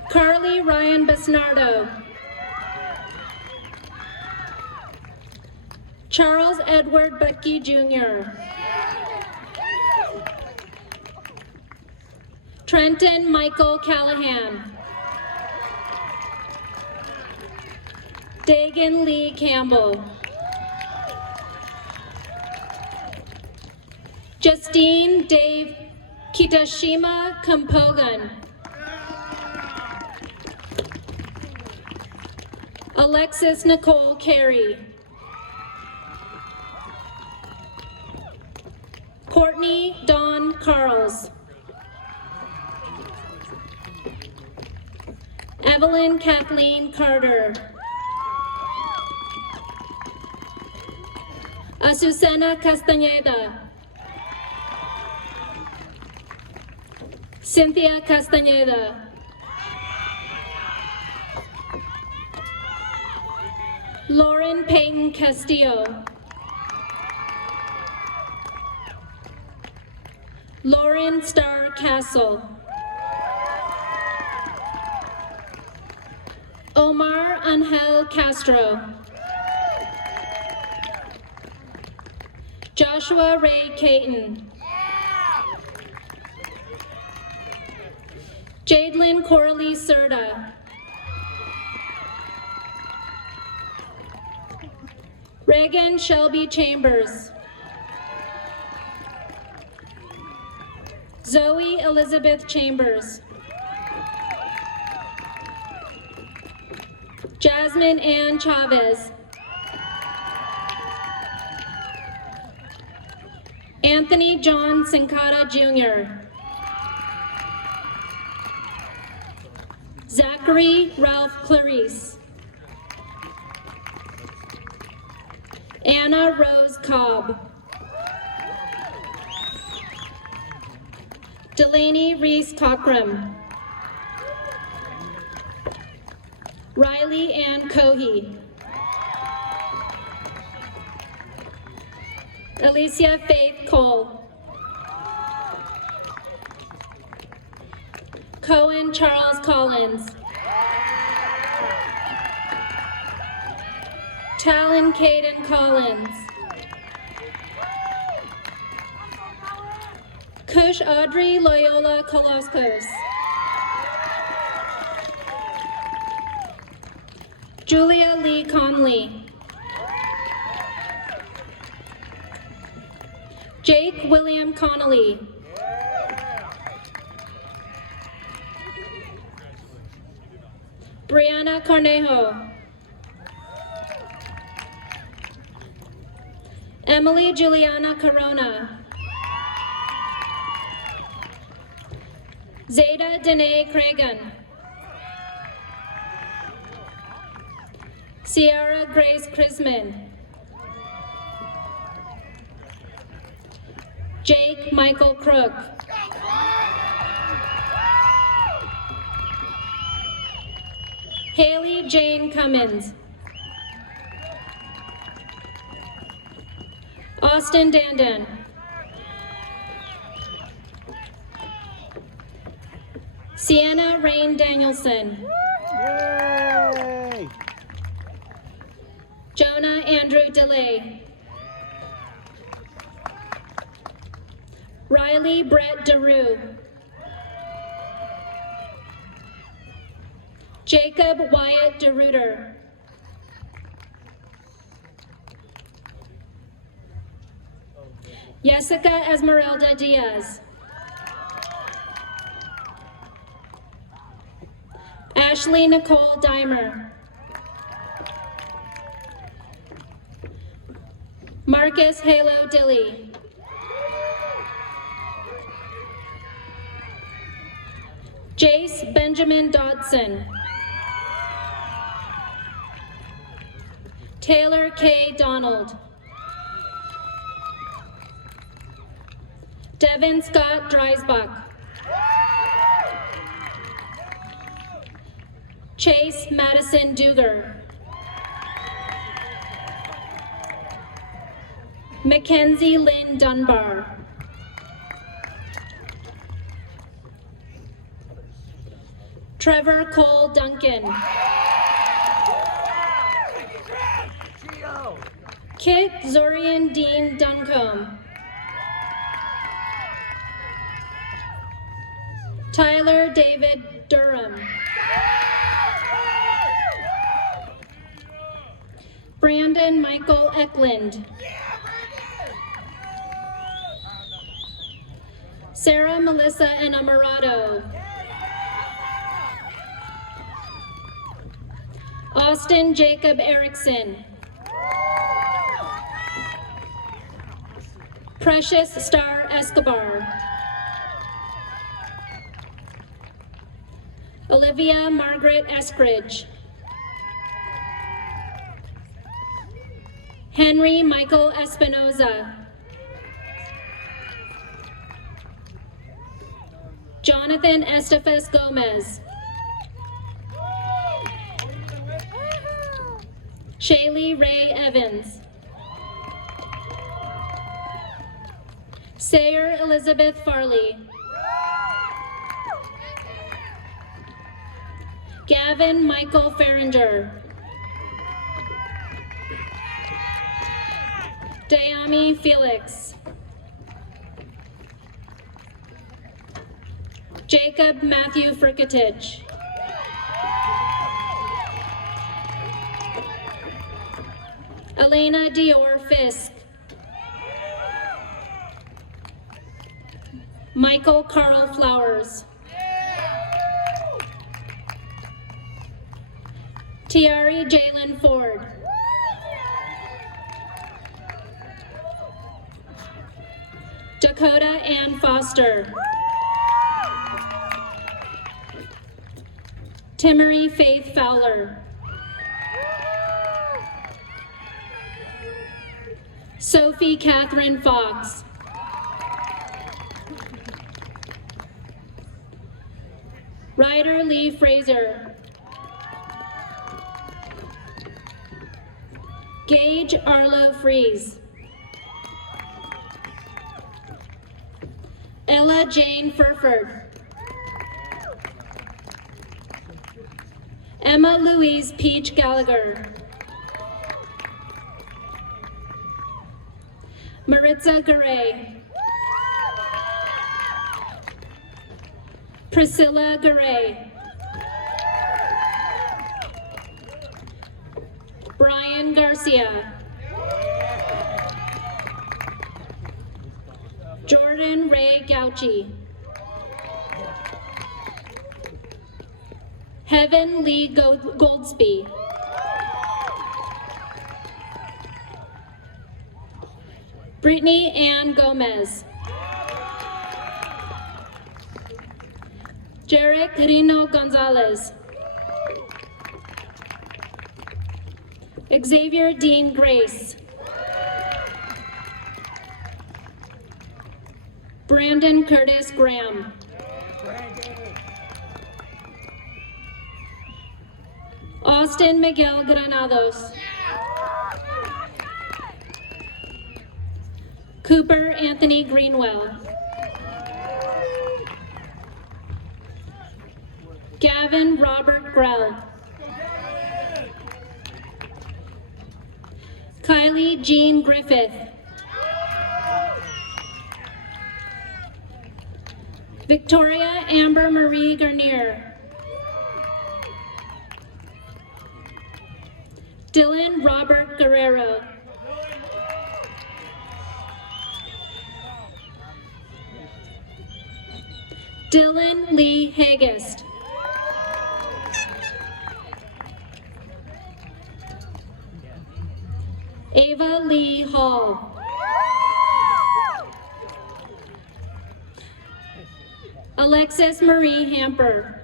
Carly Ryan Besnardo. Charles Edward Bucky Jr. Trenton Michael Callahan. Dagan Lee Campbell. Justine Dave Kitashima Kampogan. Alexis Nicole Carey. Courtney Dawn Carls. Evelyn Kathleen Carter. Azucena Castañeda. Cynthia Castañeda. Lauren Payton Castillo. Lauren Starr Castle. Omar Angel Castro. Joshua Ray Caton. Jadelyn Coralie Serta. Reagan Shelby Chambers. Zoe Elizabeth Chambers. Jasmine Ann Chavez. Anthony John Sincata Jr. Zachary Ralph Clarice. Anna Rose Cobb. Delaney Reese Cockram. Riley Ann Cohey. Alicia Faith Cole. Cohen Charles Collins. Talon Caden Collins. Kush Audrey Loyola Koloskos. Julia Lee Conley. Jake William Connolly. Brianna Cornejo. Emily Juliana Corona. Zeta Danae Cragen. Sierra Grace Chrisman. Jake Michael Crook. Haley Jane Cummins. Austin Dandan. Sienna Rain Danielson. Yay! Jonah Andrew DeLay. Riley Brett DeRue. Jacob Wyatt DeRuiter. Jessica Esmeralda Diaz. Ashley Nicole Dimer. Marcus Halo Dilly. Jace Benjamin Dodson. Taylor K. Donald. Devin Scott Dreisbach. Chase Madison Duger. Mackenzie Lynn Dunbar. Trevor Cole Duncan. Kit Zorian Dean Duncombe. Tyler David Durham. Brandon Michael Eklund. Sarah Melissa Enamorado. Austin Jacob Erickson. Precious Star Escobar. Olivia Margaret Eskridge. Henry Michael Espinoza. Jonathan Estefes Gomez. Shaylee Ray Evans. Sayer Elizabeth Farley. Gavin Michael Farringer. Dayami Felix. Jacob Matthew Frikatich. Elena Dior Fisk. Michael Carl Flowers. Tiari Jalen Ford. Dakota Ann Foster. Timory Faith Fowler. Sophie Catherine Fox. Ryder Lee Fraser. Gage Arlo Fries. Ella Jane Furford. Emma Louise Peach Gallagher. Maritza Garay. Priscilla Garay. Brian Garcia. Jordan Ray Gauchi. Heaven Lee Goldsby. Brittany Ann Gomez. Jarek Rino Gonzalez. Xavier Dean Grace. Brandon Curtis Graham. Austin Miguel Granados. Cooper Anthony Greenwell. Gavin Robert Grell. Kylie Jean Griffith. Victoria Amber Marie Garnier. Dylan Robert Guerrero. Dylan Lee Hagest. Ava Lee Hall. Alexis Marie Hamper.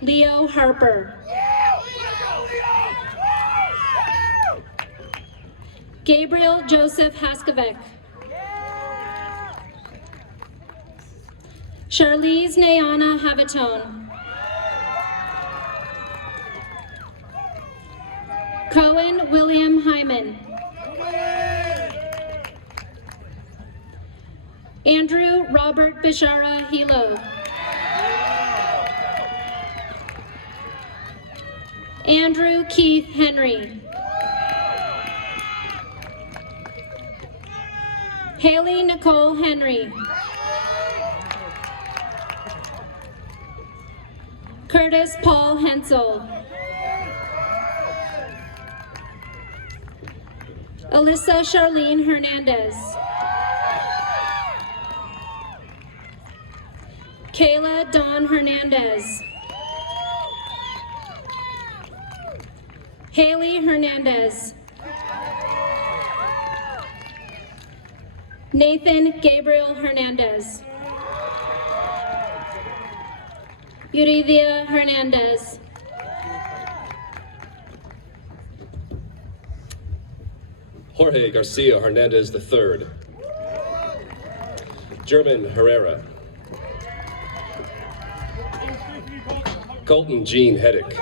Leo Harper. Gabriel Joseph Haskovic. Charlize Nayana Havatone. Cohen William Hyman. Andrew Robert Bishara Hilo. Andrew Keith Henry. Haley Nicole Henry. Curtis Paul Hensel. Alyssa Charlene Hernandez. Kayla Dawn Hernandez. Haley Hernandez. Nathan Gabriel Hernandez. Yuridia Hernandez. Jorge Garcia Hernandez III. German Herrera. Colton Jean Heddick.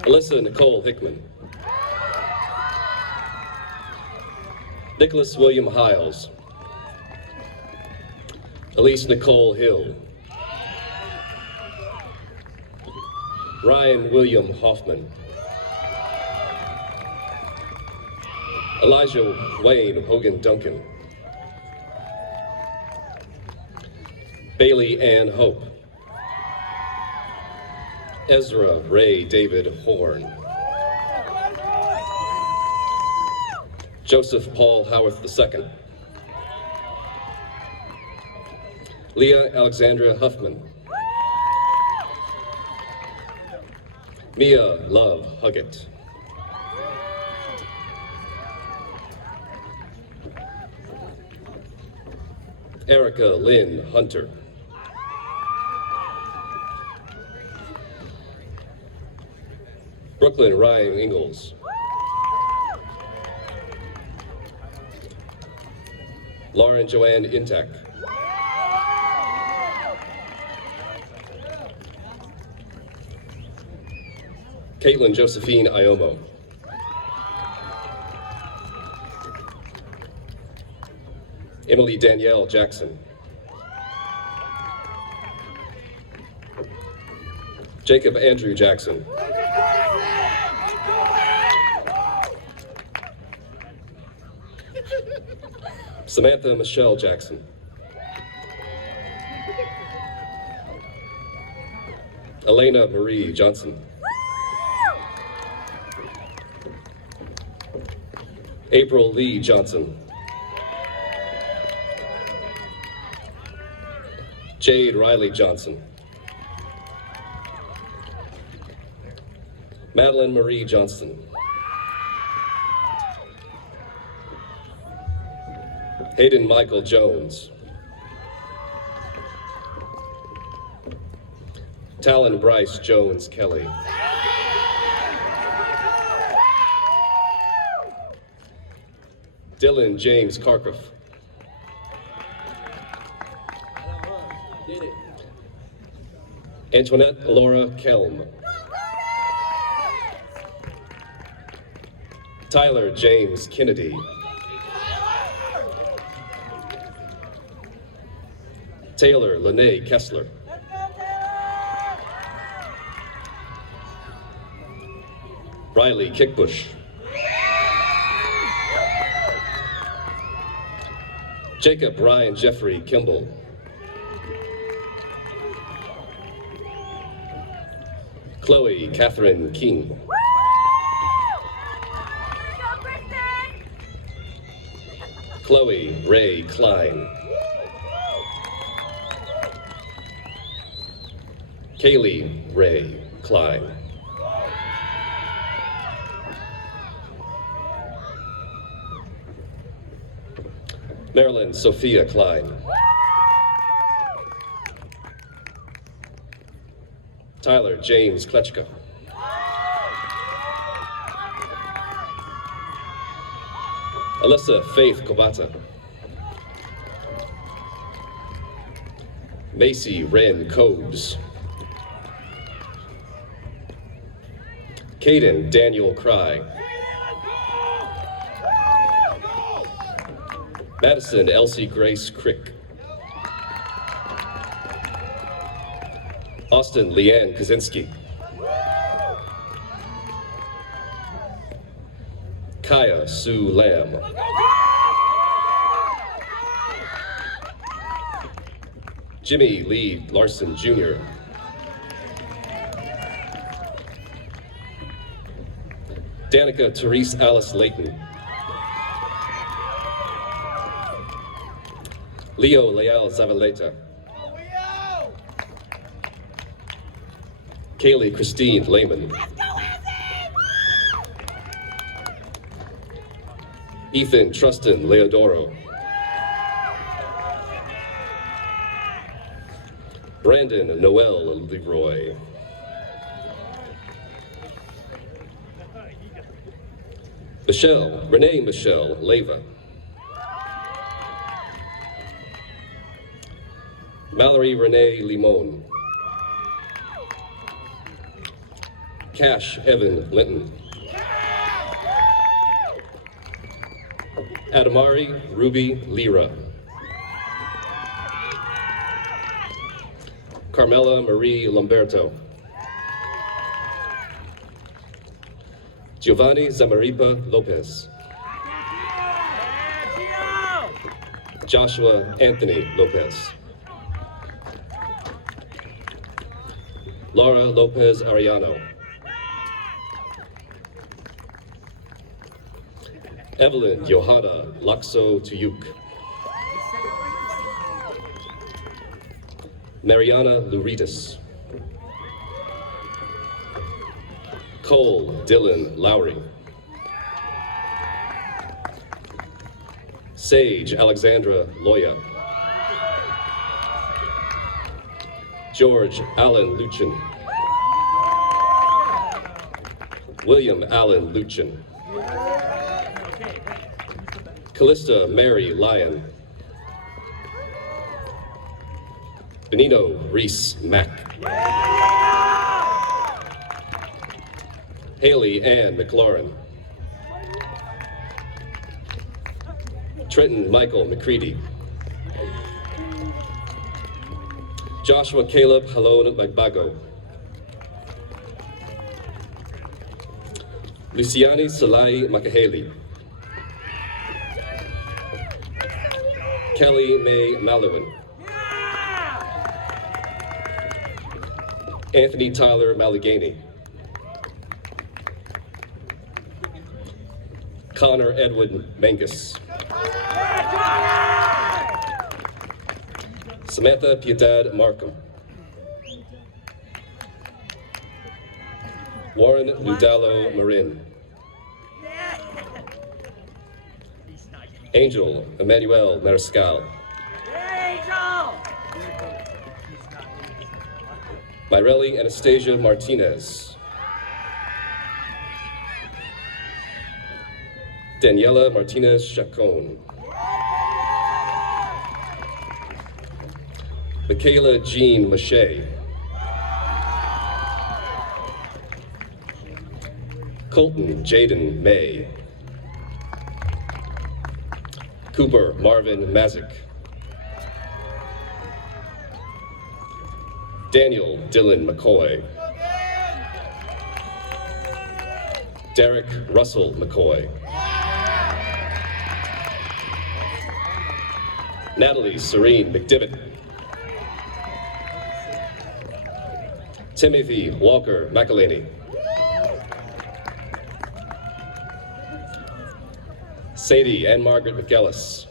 Alyssa Nicole Hickman. Nicholas William Hiles. Elise Nicole Hill. Ryan William Hoffman. Elijah Wayne Hogan Duncan. Bailey Ann Hope. Ezra Ray David Horn. Joseph Paul Howarth II. Leah Alexandra Huffman. Mia Love Huggett. Erica Lynn Hunter. Brooklyn Ryan Ingalls. Lauren Joanne Intack. Caitlin Josephine Iomo. Emily Danielle Jackson. Jacob Andrew Jackson. Samantha Michelle Jackson. Elena Marie Johnson. April Lee Johnson. Jade Riley Johnson. Madeline Marie Johnston. Hayden Michael Jones. Talon Bryce Jones Kelly. Dylan James Karkoff. Antoinette Laura Kelm. Tyler James Kennedy. Taylor Lene Kessler. Riley Kickbush. Jacob Ryan Jeffrey Kimball. Chloe Catherine King. Chloe Ray Klein. Kaylee Ray Klein. Marilyn Sophia Klein. Tyler James Kletchko. Alyssa Faith Kobata. Macy Wren Cobes. Caden Daniel Cry. Madison Elsie Grace Crick. Austin Leanne Kaczynski. Kaya Sue Lamb. Jimmy Lee Larson Jr. Danica Therese Alice Layton. Leo Leal Zavaleta. Kaylee Christine Lehman. Ethan Trustin Leodoro. Brandon Noel Leroy. Renee Michelle Leva. Mallory Renee Limon. Cash Evan Linton. Adamari Ruby Lira. Carmela Marie Lamberto. Giovanni Zamaripa Lopez. Joshua Anthony Lopez. Laura Lopez Arellano. Evelyn Johanna Laxo Tuyuk. Mariana Luritas. Cole Dylan Lowry. Sage Alexandra Loya. George Allen Luchin. William Allen Luchin. Callista Mary Lyon. Benito Reese Mack. Haley Ann McLaurin. Trenton Michael McCready. Joshua Caleb Halon Magbago. Luciani Salai Makaheli. Kelly May Malowin. Anthony Tyler Malagany. Connor Edwin Mangus. Samantha Piedad Markham. Warren Ludalo Marin. Angel Emmanuel Mariscal. Myrelli Anastasia Martinez. Daniela Martinez Chacon. Michaela Jean Mache. Colton Jaden May. Cooper Marvin Mazik. Daniel Dylan McCoy. Derek Russell McCoy. Natalie Serene McDivitt. Timothy Walker McElhaney. Sadie Ann Margaret McGillis.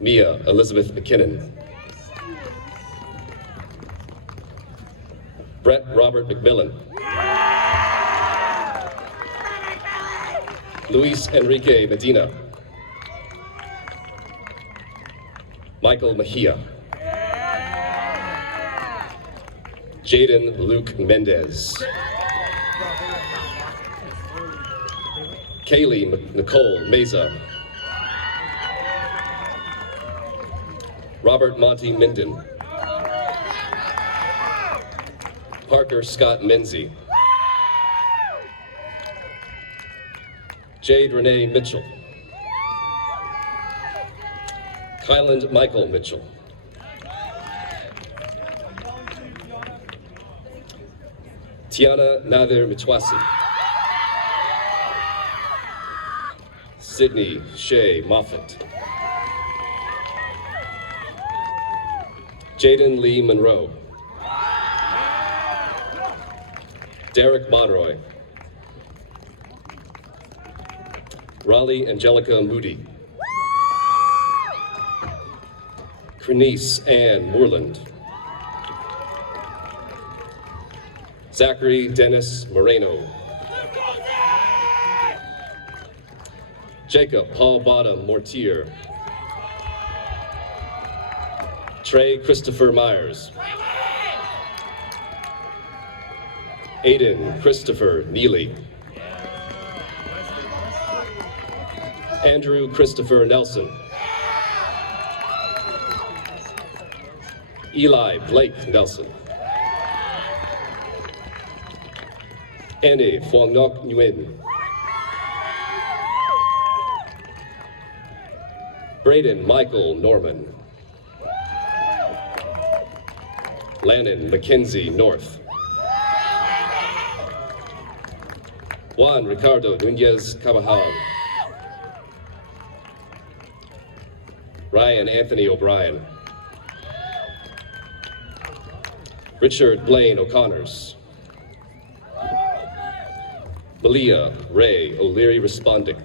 Mia Elizabeth McKinnon. Brett Robert McMillan. Luis Enrique Medina. Michael Mejia. Jaden Luke Mendez. Kaylee Nicole Meza. Robert Monty Minden. Parker Scott Menzie. Jade Renee Mitchell. Kyland Michael Mitchell. Tiana Nadir Mitwasi. Sydney Shea Moffett. Jaden Lee Monroe. Derek Monroy. Raleigh Angelica Moody. Crenice Ann Moorland. Zachary Dennis Moreno. Jacob Paul Bottom Mortier. Trey Christopher Myers. Aiden Christopher Neely. Andrew Christopher Nelson. Eli Blake Nelson. Annie Phuong Ngoc Nguyen. Braden Michael Norman. Lannon Mackenzie North. Juan Ricardo Nunez Cabajal. Ryan Anthony O'Brien. Richard Blaine O'Connors. Malia Ray O'Leary Responding.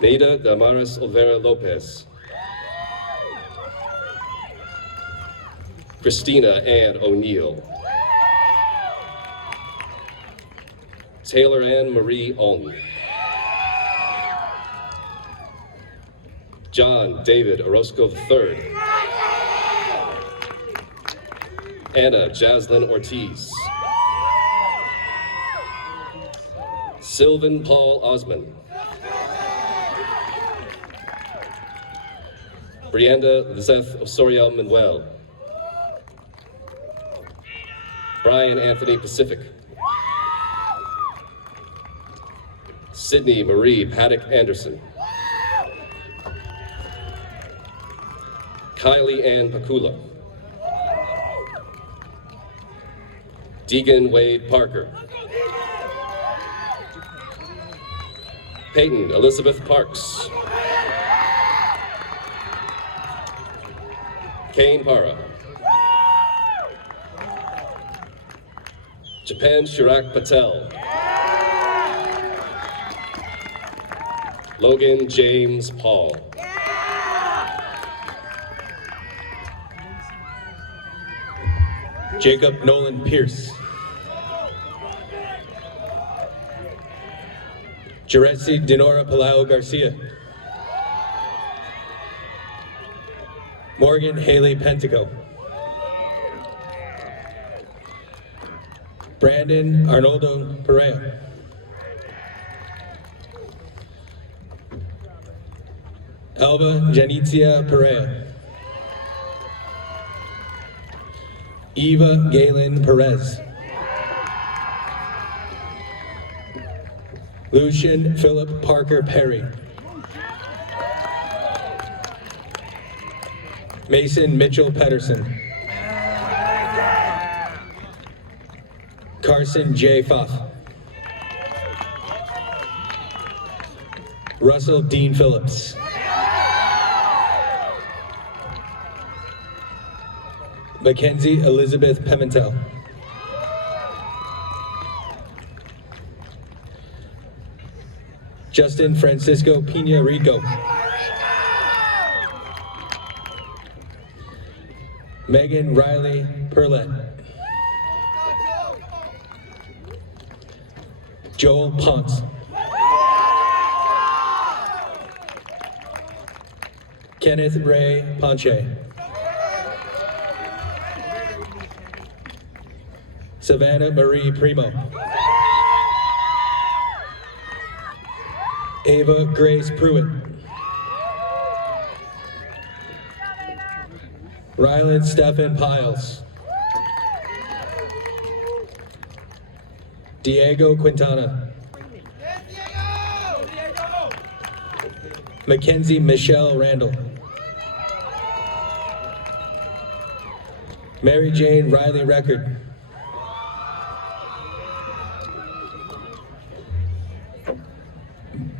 Neida Damaris Olvera Lopez. Christina Ann O'Neill. Taylor Ann Marie Olney. John David Orozco III. Anna Jaslyn Ortiz. Sylvan Paul Osman. Brianda Lizeth Osorio Manuel. Brian Anthony Pacific. Sydney Marie Paddock Anderson. Kylie Ann Pakula. Deegan Wade Parker. Peyton Elizabeth Parks. Kane Para. Japan Chirag Patel. Logan James Paul. Jacob Nolan Pierce. Jeresi Dinora Palau Garcia. Morgan Haley Pentago. Brandon Arnoldo Perea. Alba Janitzia Perea. Eva Galen Perez. Lucian Philip Parker Perry. Mason Mitchell Pedersen. Carson J. Fuff. Russell Dean Phillips. Mackenzie Elizabeth Pimentel. Justin Francisco Pina Rico. Megan Riley Perlett. Joel Ponce. Kenneth Ray Ponche. Savannah Marie Primo. Ava Grace Pruitt. Rylan Stephen Piles. Diego Quintana. Mackenzie Michelle Randall. Mary Jane Riley Record.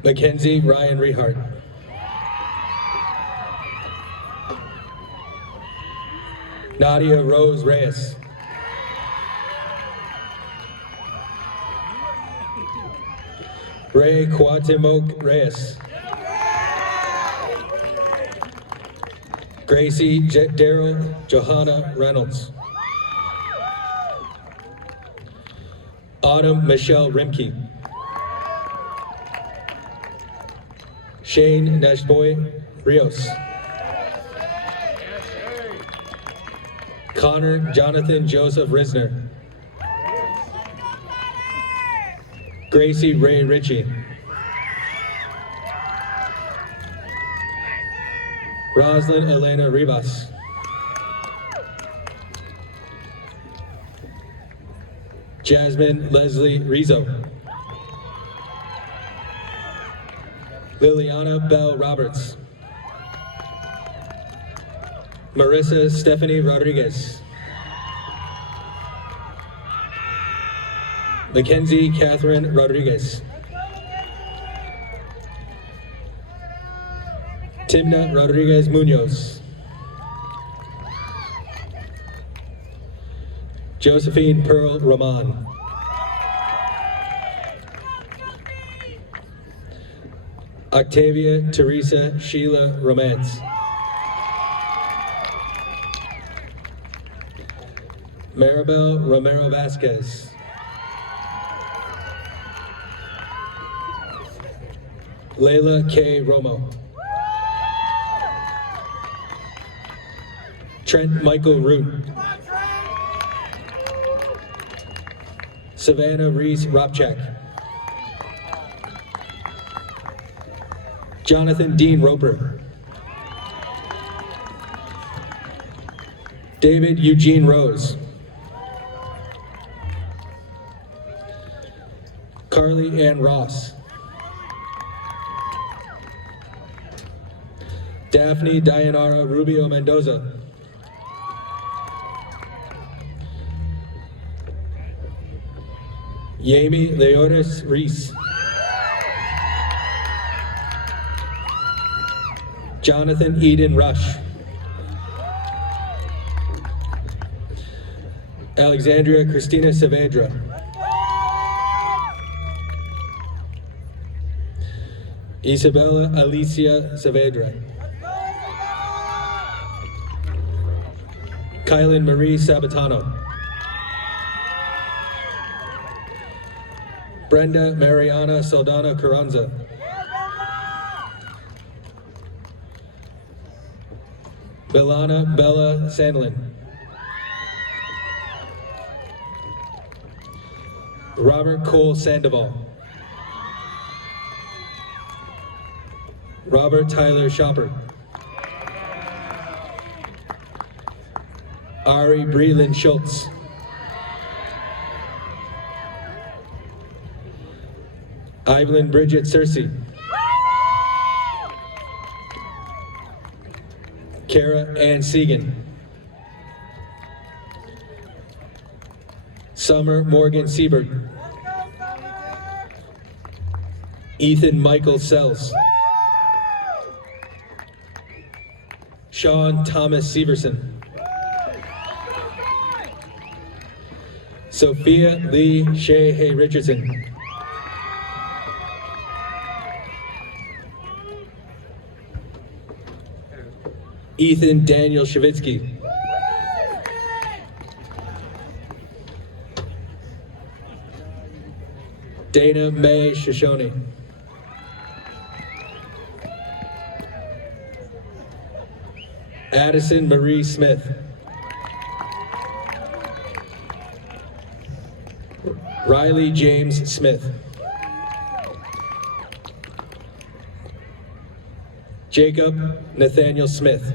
Mackenzie Ryan Rehart. Nadia Rose Reyes. Ray Cuauhtemoc Reyes. Gracie Daryl Johanna Reynolds. Autumn Michelle Rimke. Shane Nashboy Rios. Connor Jonathan Joseph Risner. Gracie Ray Ritchie. Roslyn Elena Rivas. Jasmine Leslie Rizzo. Liliana Bell Roberts. Marissa Stephanie Rodriguez. Mackenzie Catherine Rodriguez. Timna Rodriguez Munoz. Josephine Pearl Roman. Octavia Teresa Sheila Romance. Maribel Romero Vasquez. Layla K. Romo. Trent Michael Root. Savannah Reese Robchak. Jonathan Dean Roper. David Eugene Rose. Carly Ann Ross. Daphne Dayanara Rubio Mendoza. Yami Leotis Reese. Jonathan Eden Rush. Alexandria Christina Saavedra. Isabella Alicia Saavedra. Kylan Marie Sabatano. Brenda Mariana Saldana Carranza. Belana Bella Sandlin. Robert Cole Sandoval. Robert Tyler Shopper. Ari Breland Schultz. Evelyn Bridget Cersei. Kara Ann Segan. Summer Morgan Siebert. Ethan Michael Sells. Sean Thomas Severson. Sophia Lee Shea Richardson. Ethan Daniel Shavitsky. Dana Mae Shoshone. Addison Marie Smith. Riley James Smith. Jacob Nathaniel Smith.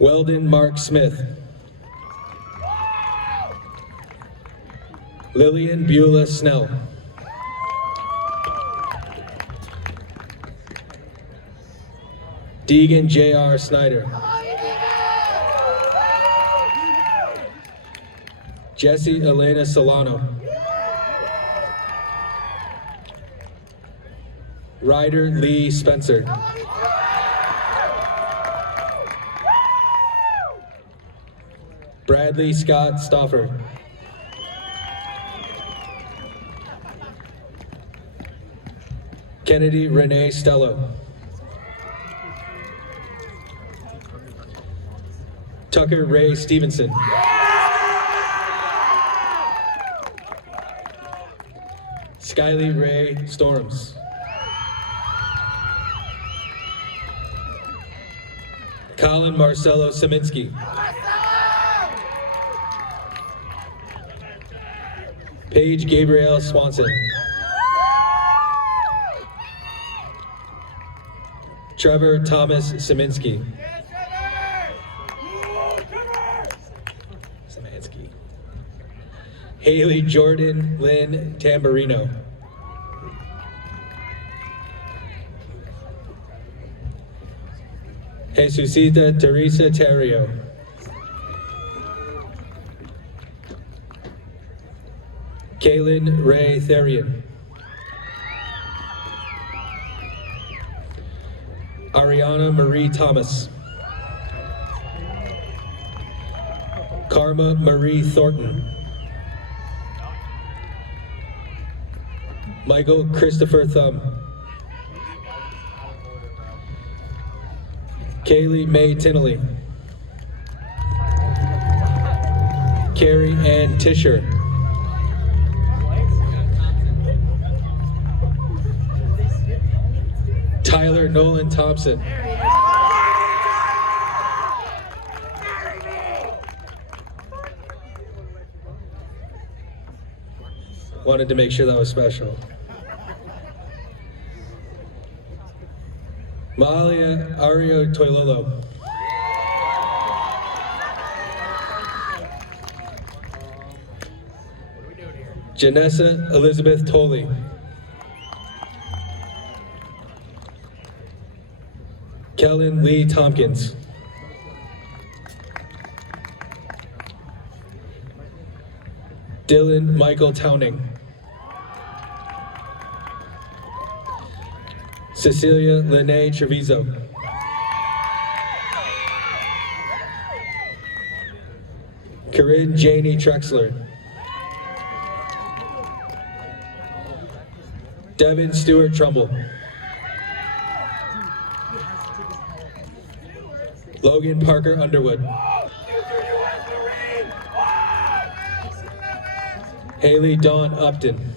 Weldon Mark Smith. Lillian Beulah Snell. Deegan J.R. Snyder. Jesse Elena Solano. Ryder Lee Spencer. Bradley Scott Stauffer. Kennedy Renee Stello. Tucker Ray Stevenson. Skylie Ray Storms. Colin Marcelo Saminsky. Paige Gabrielle Swanson. Trevor Thomas Saminsky. Haley Jordan Lynn Tamburino. Jesusita Teresa Terrio. Kaylin Ray Therian. Ariana Marie Thomas. Karma Marie Thornton. Michael Christopher Thumb. Kaylee Mae Tinley. Carrie Ann Tischer. Tyler Nolan Thompson. Wanted to make sure that was special. Mahalia Ario Toilolo. Janessa Elizabeth Tolley. Kellen Lee Tompkins. Dylan Michael Towning. Cecilia Lene Treviso. Corinne Janie Trexler. Devin Stewart Trumbull. Logan Parker Underwood. Haley Dawn Upton.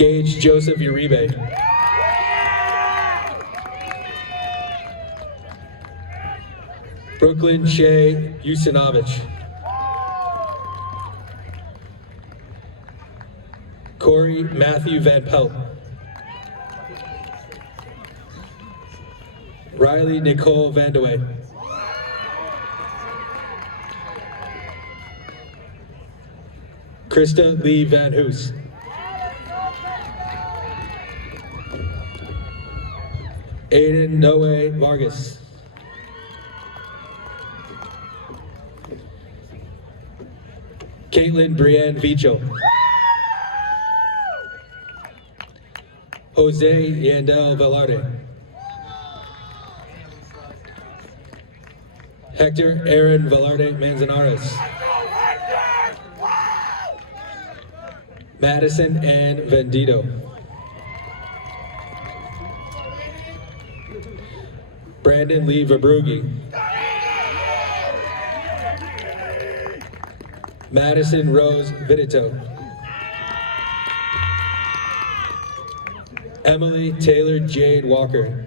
Gage Joseph Uribe. Brooklyn Shea Usinovich. Corey Matthew Van Pelt. Riley Nicole Vandewey. Krista Lee Van Hoos. Aiden Noe Vargas. Caitlin Brienne Vicho. Jose Yandel Velarde. Hector Aaron Velarde Manzanares. Madison Ann Vendito. Brandon Lee Verbrugi. Madison Rose Vidito. Emily Taylor Jade Walker.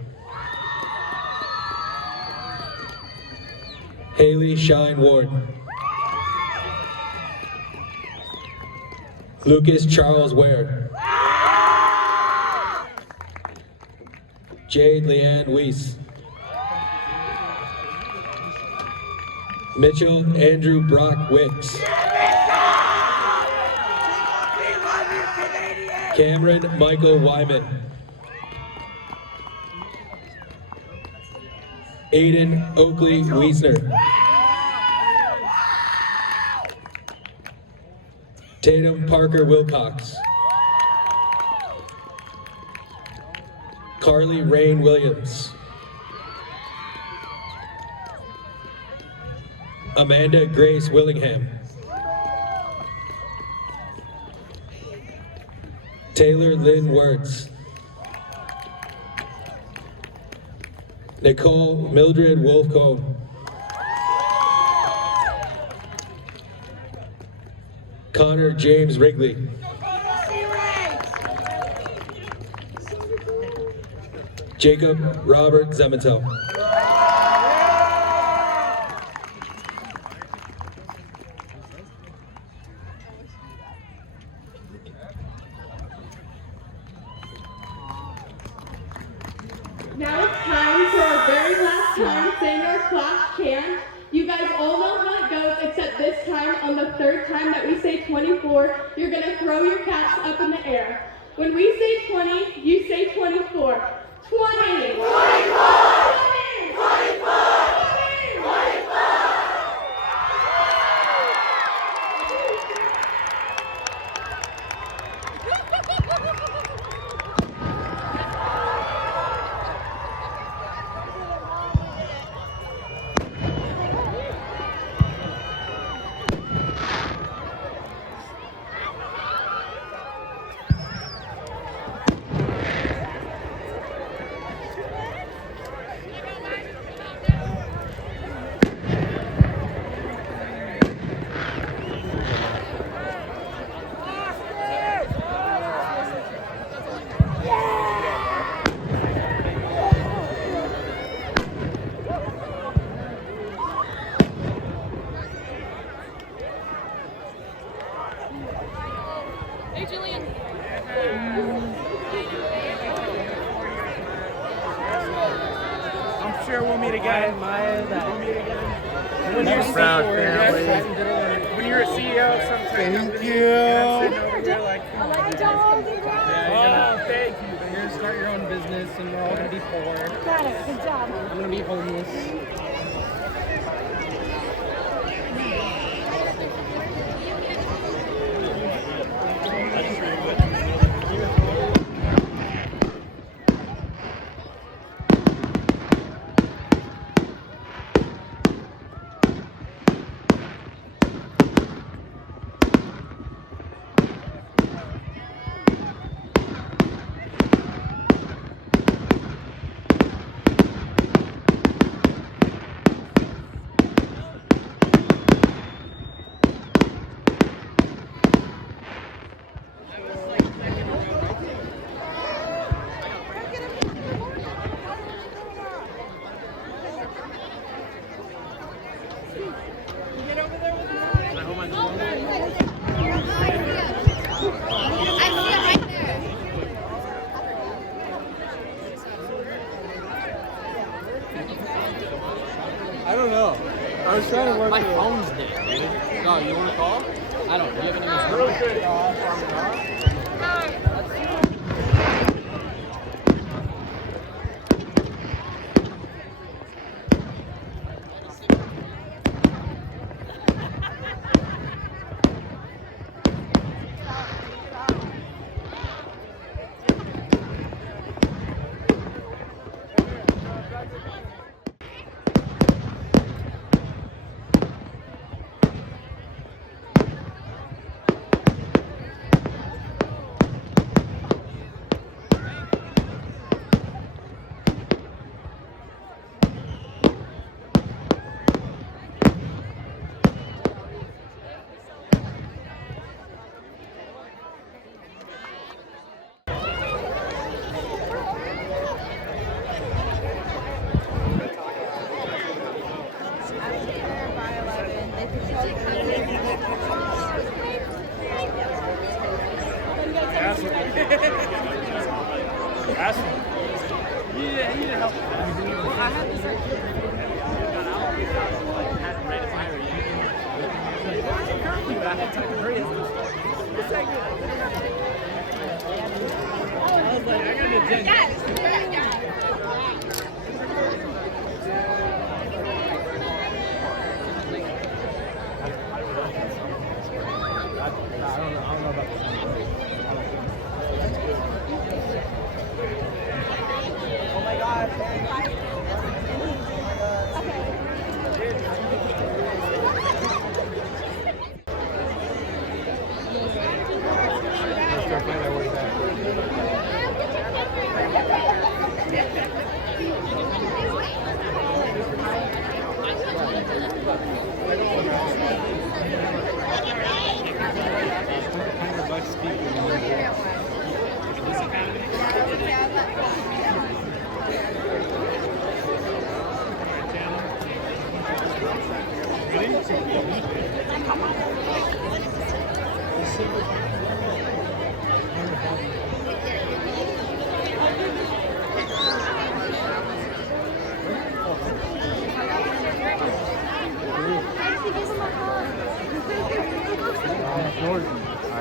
Haley Shine Ward. Lucas Charles Ware. Jade Leanne Weiss. Mitchell Andrew Brock Wicks. Cameron Michael Wyman. Aiden Oakley Wiesner. Tatum Parker Wilcox. Carly Rain Williams. Amanda Grace Willingham. Taylor Lynn Wertz. Nicole Mildred Wolf-Cone. Connor James Wrigley. Jacob Robert Zemetel. Now it's time for our very last time saying our class chant. You guys all know how it goes, except this time, on the third time that we say 24, you're gonna throw your caps up in the air. When we say 20, you say 24. 20! 24! 20! 24! 20! 24! Hey, Julian. I'm sure we'll meet again. We'll meet again. When you're a CEO of some kind of you're like, come on. Oh, thank you. But you're gonna start your own business, and we're all gonna be poor. Got it. Good job. I'm gonna be homeless. I don't know. I was trying to work. My phone's dead, dude. No, you want to call? I don't. Do you have any really good.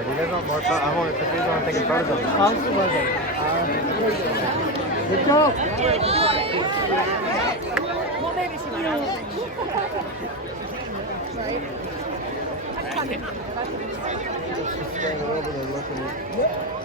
Do you guys want more fun? I want to take on taking photos of them. How was it? Good job. Well, maybe she might have. Right? Just standing over there looking at